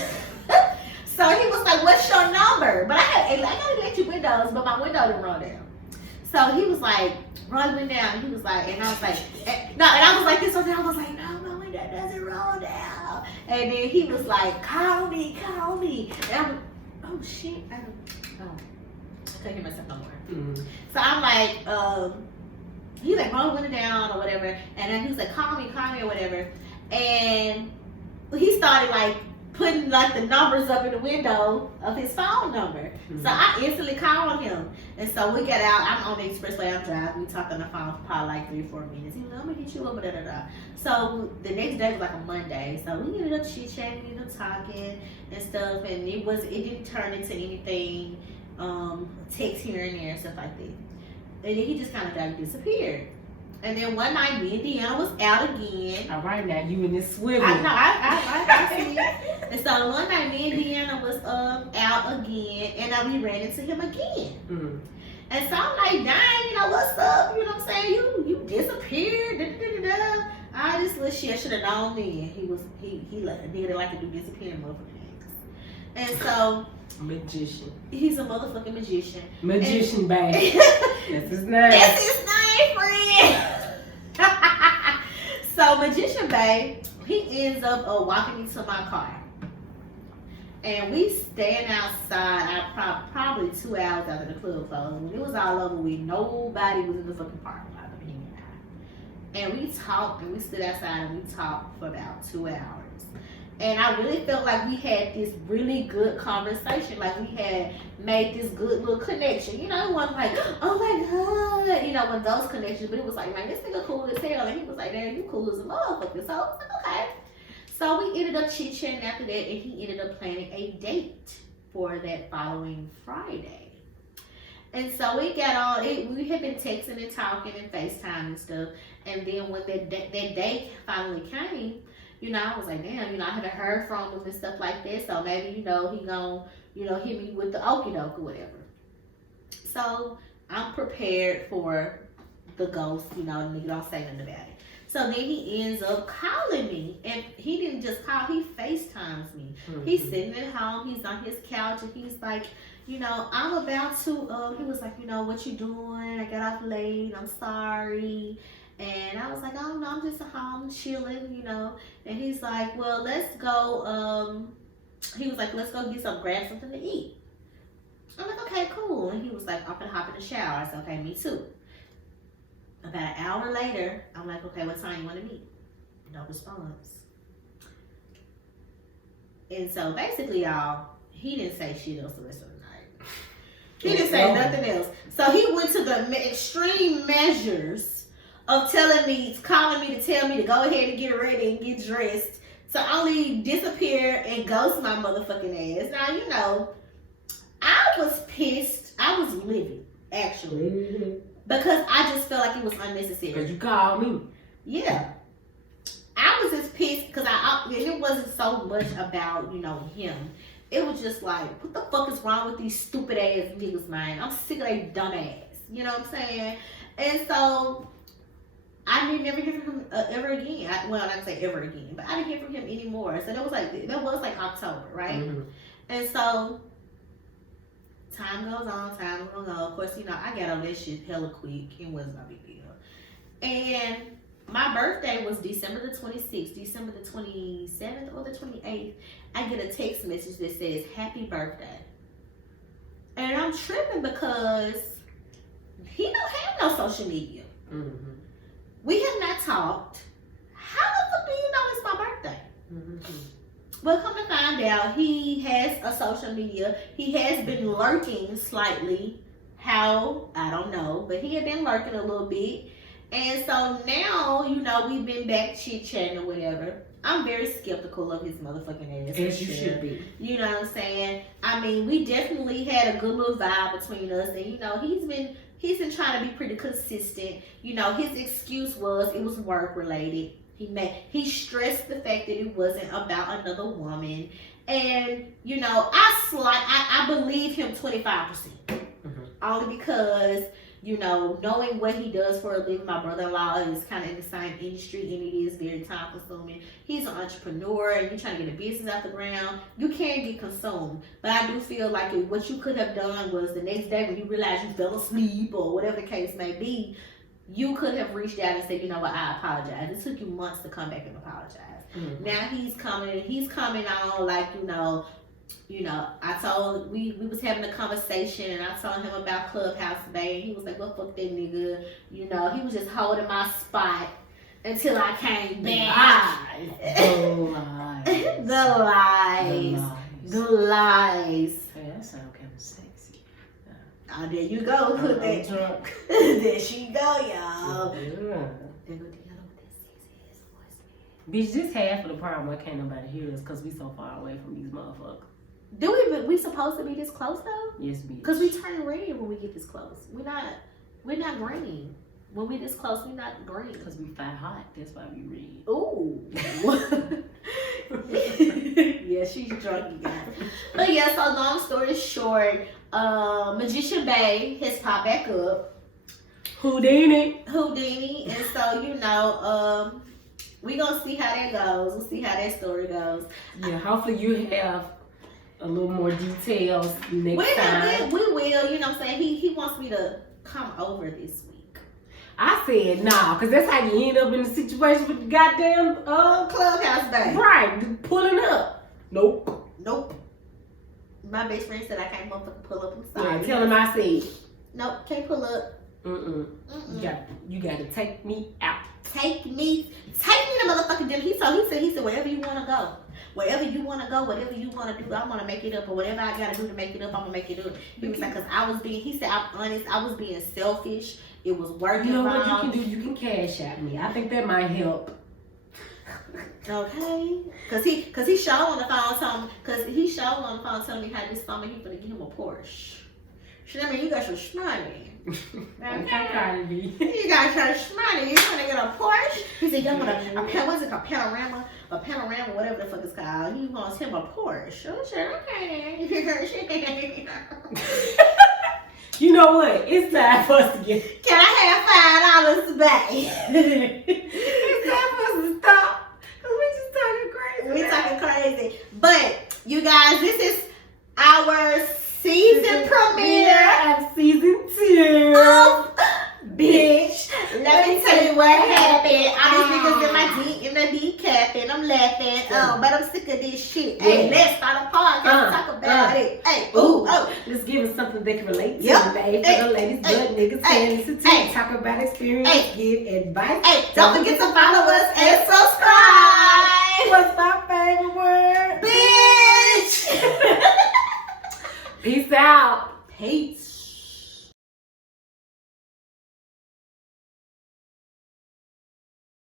So he was like, what's your number? But I got electric windows, but my window didn't roll down. So he was like, roll it down. And he was like, and I was like, no, and I was like this, and I was like, no, my window doesn't roll down. And then he was like, call me. And I was, oh shit, I couldn't hear myself no more. Mm-hmm. So I'm like, he's like, roll the window down or whatever. And then he was like, call me or whatever. And he started like putting like the numbers up in the window of his phone number. Mm-hmm. So I instantly called him. And so we get out. I'm on the expressway. I'm driving. We talked on the phone for probably like 3 or 4 minutes. He was like, I'm going to hit you up, da. So the next day was like a Monday. So we ended up chit-chatting, ended up talking and stuff. And it didn't turn into anything, text here and there and stuff like that. And then he just kind of like disappeared. And then one night, me and Deanna was out again. All right, now you in this swivel. I know, I see it. And so one night, me and Deanna was out again, and then we ran into him again. Mm-hmm. And so I'm like, dang, what's up? You know what I'm saying? You disappeared. I just wish I should have known then. He did like to do disappearing motherfucking things. And so. Magician. He's a motherfucking magician. Magician bag. That's his name. That's his name, friend. So Magician Bae, he ends up walking into my car. And we stand outside probably 2 hours after the club closed. When it was all over with, nobody was in the fucking parking lot. And we talked, and we stood outside and we talked for about 2 hours. And I really felt like we had this really good conversation. Like we had made this good little connection. It wasn't like, oh my God, one of those connections. But it was like, man, this nigga cool as hell. And he was like, man, you cool as a motherfucker. So I was like, okay. So we ended up chit-chatting after that. And he ended up planning a date for that following Friday. And so we got on, we had been texting and talking and FaceTime and stuff. And then when that day finally came, I was like, damn, I haven't heard from him and stuff like that. So maybe, he gonna, hit me with the okie doke or whatever. So I'm prepared for the ghost, the nigga don't say nothing about it. So then he ends up calling me. And he didn't just call, he FaceTimes me. Mm-hmm. He's sitting at home, he's on his couch, and he's like, I'm about to, he was like, what you doing? I got off late, I'm sorry. And I was like, oh no, I'm just at home chilling, And he's like, well, let's go. He was like, let's go grab something to eat. I'm like, okay, cool. And he was like, I'm gonna hop in the shower. I said, okay, me too. About an hour later, I'm like, okay, what time you want to meet? No response. And so basically, y'all, he didn't say shit else the rest of the night. He didn't say nothing else. So he went to the extreme measures of calling me to tell me to go ahead and get ready and get dressed to only disappear and ghost my motherfucking ass. Now, I was pissed. I was livid. actually, because I just felt like it was unnecessary. Because you called me. Yeah. I was just pissed because it wasn't so much about, him. It was just like, what the fuck is wrong with these stupid ass niggas, man? I'm sick of they dumb ass. You know what I'm saying? And so, I didn't never hear from him ever again. Well, not to say ever again, but I didn't hear from him anymore. So that was like October, right? Mm-hmm. And so, time goes on. Of course, I got on that shit hella quick. It wasn't no big deal. And my birthday was December the 26th, December the 27th or the 28th. I get a text message that says, happy birthday. And I'm tripping because he don't have no social media. Mm-hmm. We have not talked. How the fuck do you know it's my birthday? Mm-hmm. Well, come to find out, he has a social media. He has been lurking slightly. How? I don't know. But he had been lurking a little bit. And so now, we've been back chit-chatting or whatever. I'm very skeptical of his motherfucking ass. As you should be. You know what I'm saying? I mean, we definitely had a good little vibe between us. And, he's been trying to be pretty consistent. His excuse was it was work related. He stressed the fact that it wasn't about another woman. And, I believe him 25%. Mm-hmm. Only because... knowing what he does for a living, my brother-in-law is kind of in the same industry, and it is very time-consuming. He's an entrepreneur, and you're trying to get a business off the ground. You can get consumed, but I do feel like what you could have done was the next day when you realize you fell asleep or whatever the case may be, you could have reached out and said, I apologize. It took you months to come back and apologize. Mm-hmm. Now he's coming on like, I told, we was having a conversation and I told him about Clubhouse today and he was like, well, fuck that nigga. He was just holding my spot until I came back. The lies. Hey, that sounds kind of sexy. Oh, there you go. I'm drunk. There she go, y'all. Yeah. Bitch, this half of the problem why can't nobody hear us because we so far away from these motherfuckers. We supposed to be this close though? Yes, bitch. Because we turn red when we get this close. We're not green. When we this close, we're not green. Because we fire hot. That's why we red. Ooh. Yeah, she's drunk, you guys. But yeah, so long story short, Magician Bay has popped back up. Houdini. And so, we gonna see how that goes. We'll see how that story goes. Yeah, hopefully you have a little more details next time. We will, you know what I'm saying? He wants me to come over this week. I said nah, because that's how you end up in the situation with the goddamn Clubhouse Bay. Right, pulling up. Nope. My best friend said I can't motherfucking pull up. I'm sorry. Yeah, tell him I said. Nope, can't pull up. You gotta take me out. Take me to motherfucking dinner. He said, wherever you wanna go. Wherever you wanna go, whatever you wanna do, I'm gonna make it up. Or whatever I gotta do to make it up, I'm gonna make it up. He was like, he said, I'm honest, I was being selfish. It was working. You know what you can do? You can cash out me. I think that might help. Okay. Cause he showed on the phone telling me how this summer he gonna give him a Porsche. I mean, you got some money. Okay. You got some money. You want to get a Porsche? He said, you want what's it called? A panorama, whatever the fuck it's called. He wants him a Porsche. I said, okay. You know what? It's time for us to get. Can I have $5 back? It's time for us to stop. Because we just talking crazy. We talking crazy. But, you guys, this is our season premiere of season 2 of Bitch. Let me tell you what happened. All these niggas in my D capping. I'm laughing. But I'm sick of this shit. Hey, let's start a podcast. Talk about it. Hey, let's give us something they can relate to. Babe, for the ladies, but niggas can listen to. Talk about experience, give advice. Hey, don't forget to follow us and subscribe. What's my favorite word? Bitch. Peace out. Peace.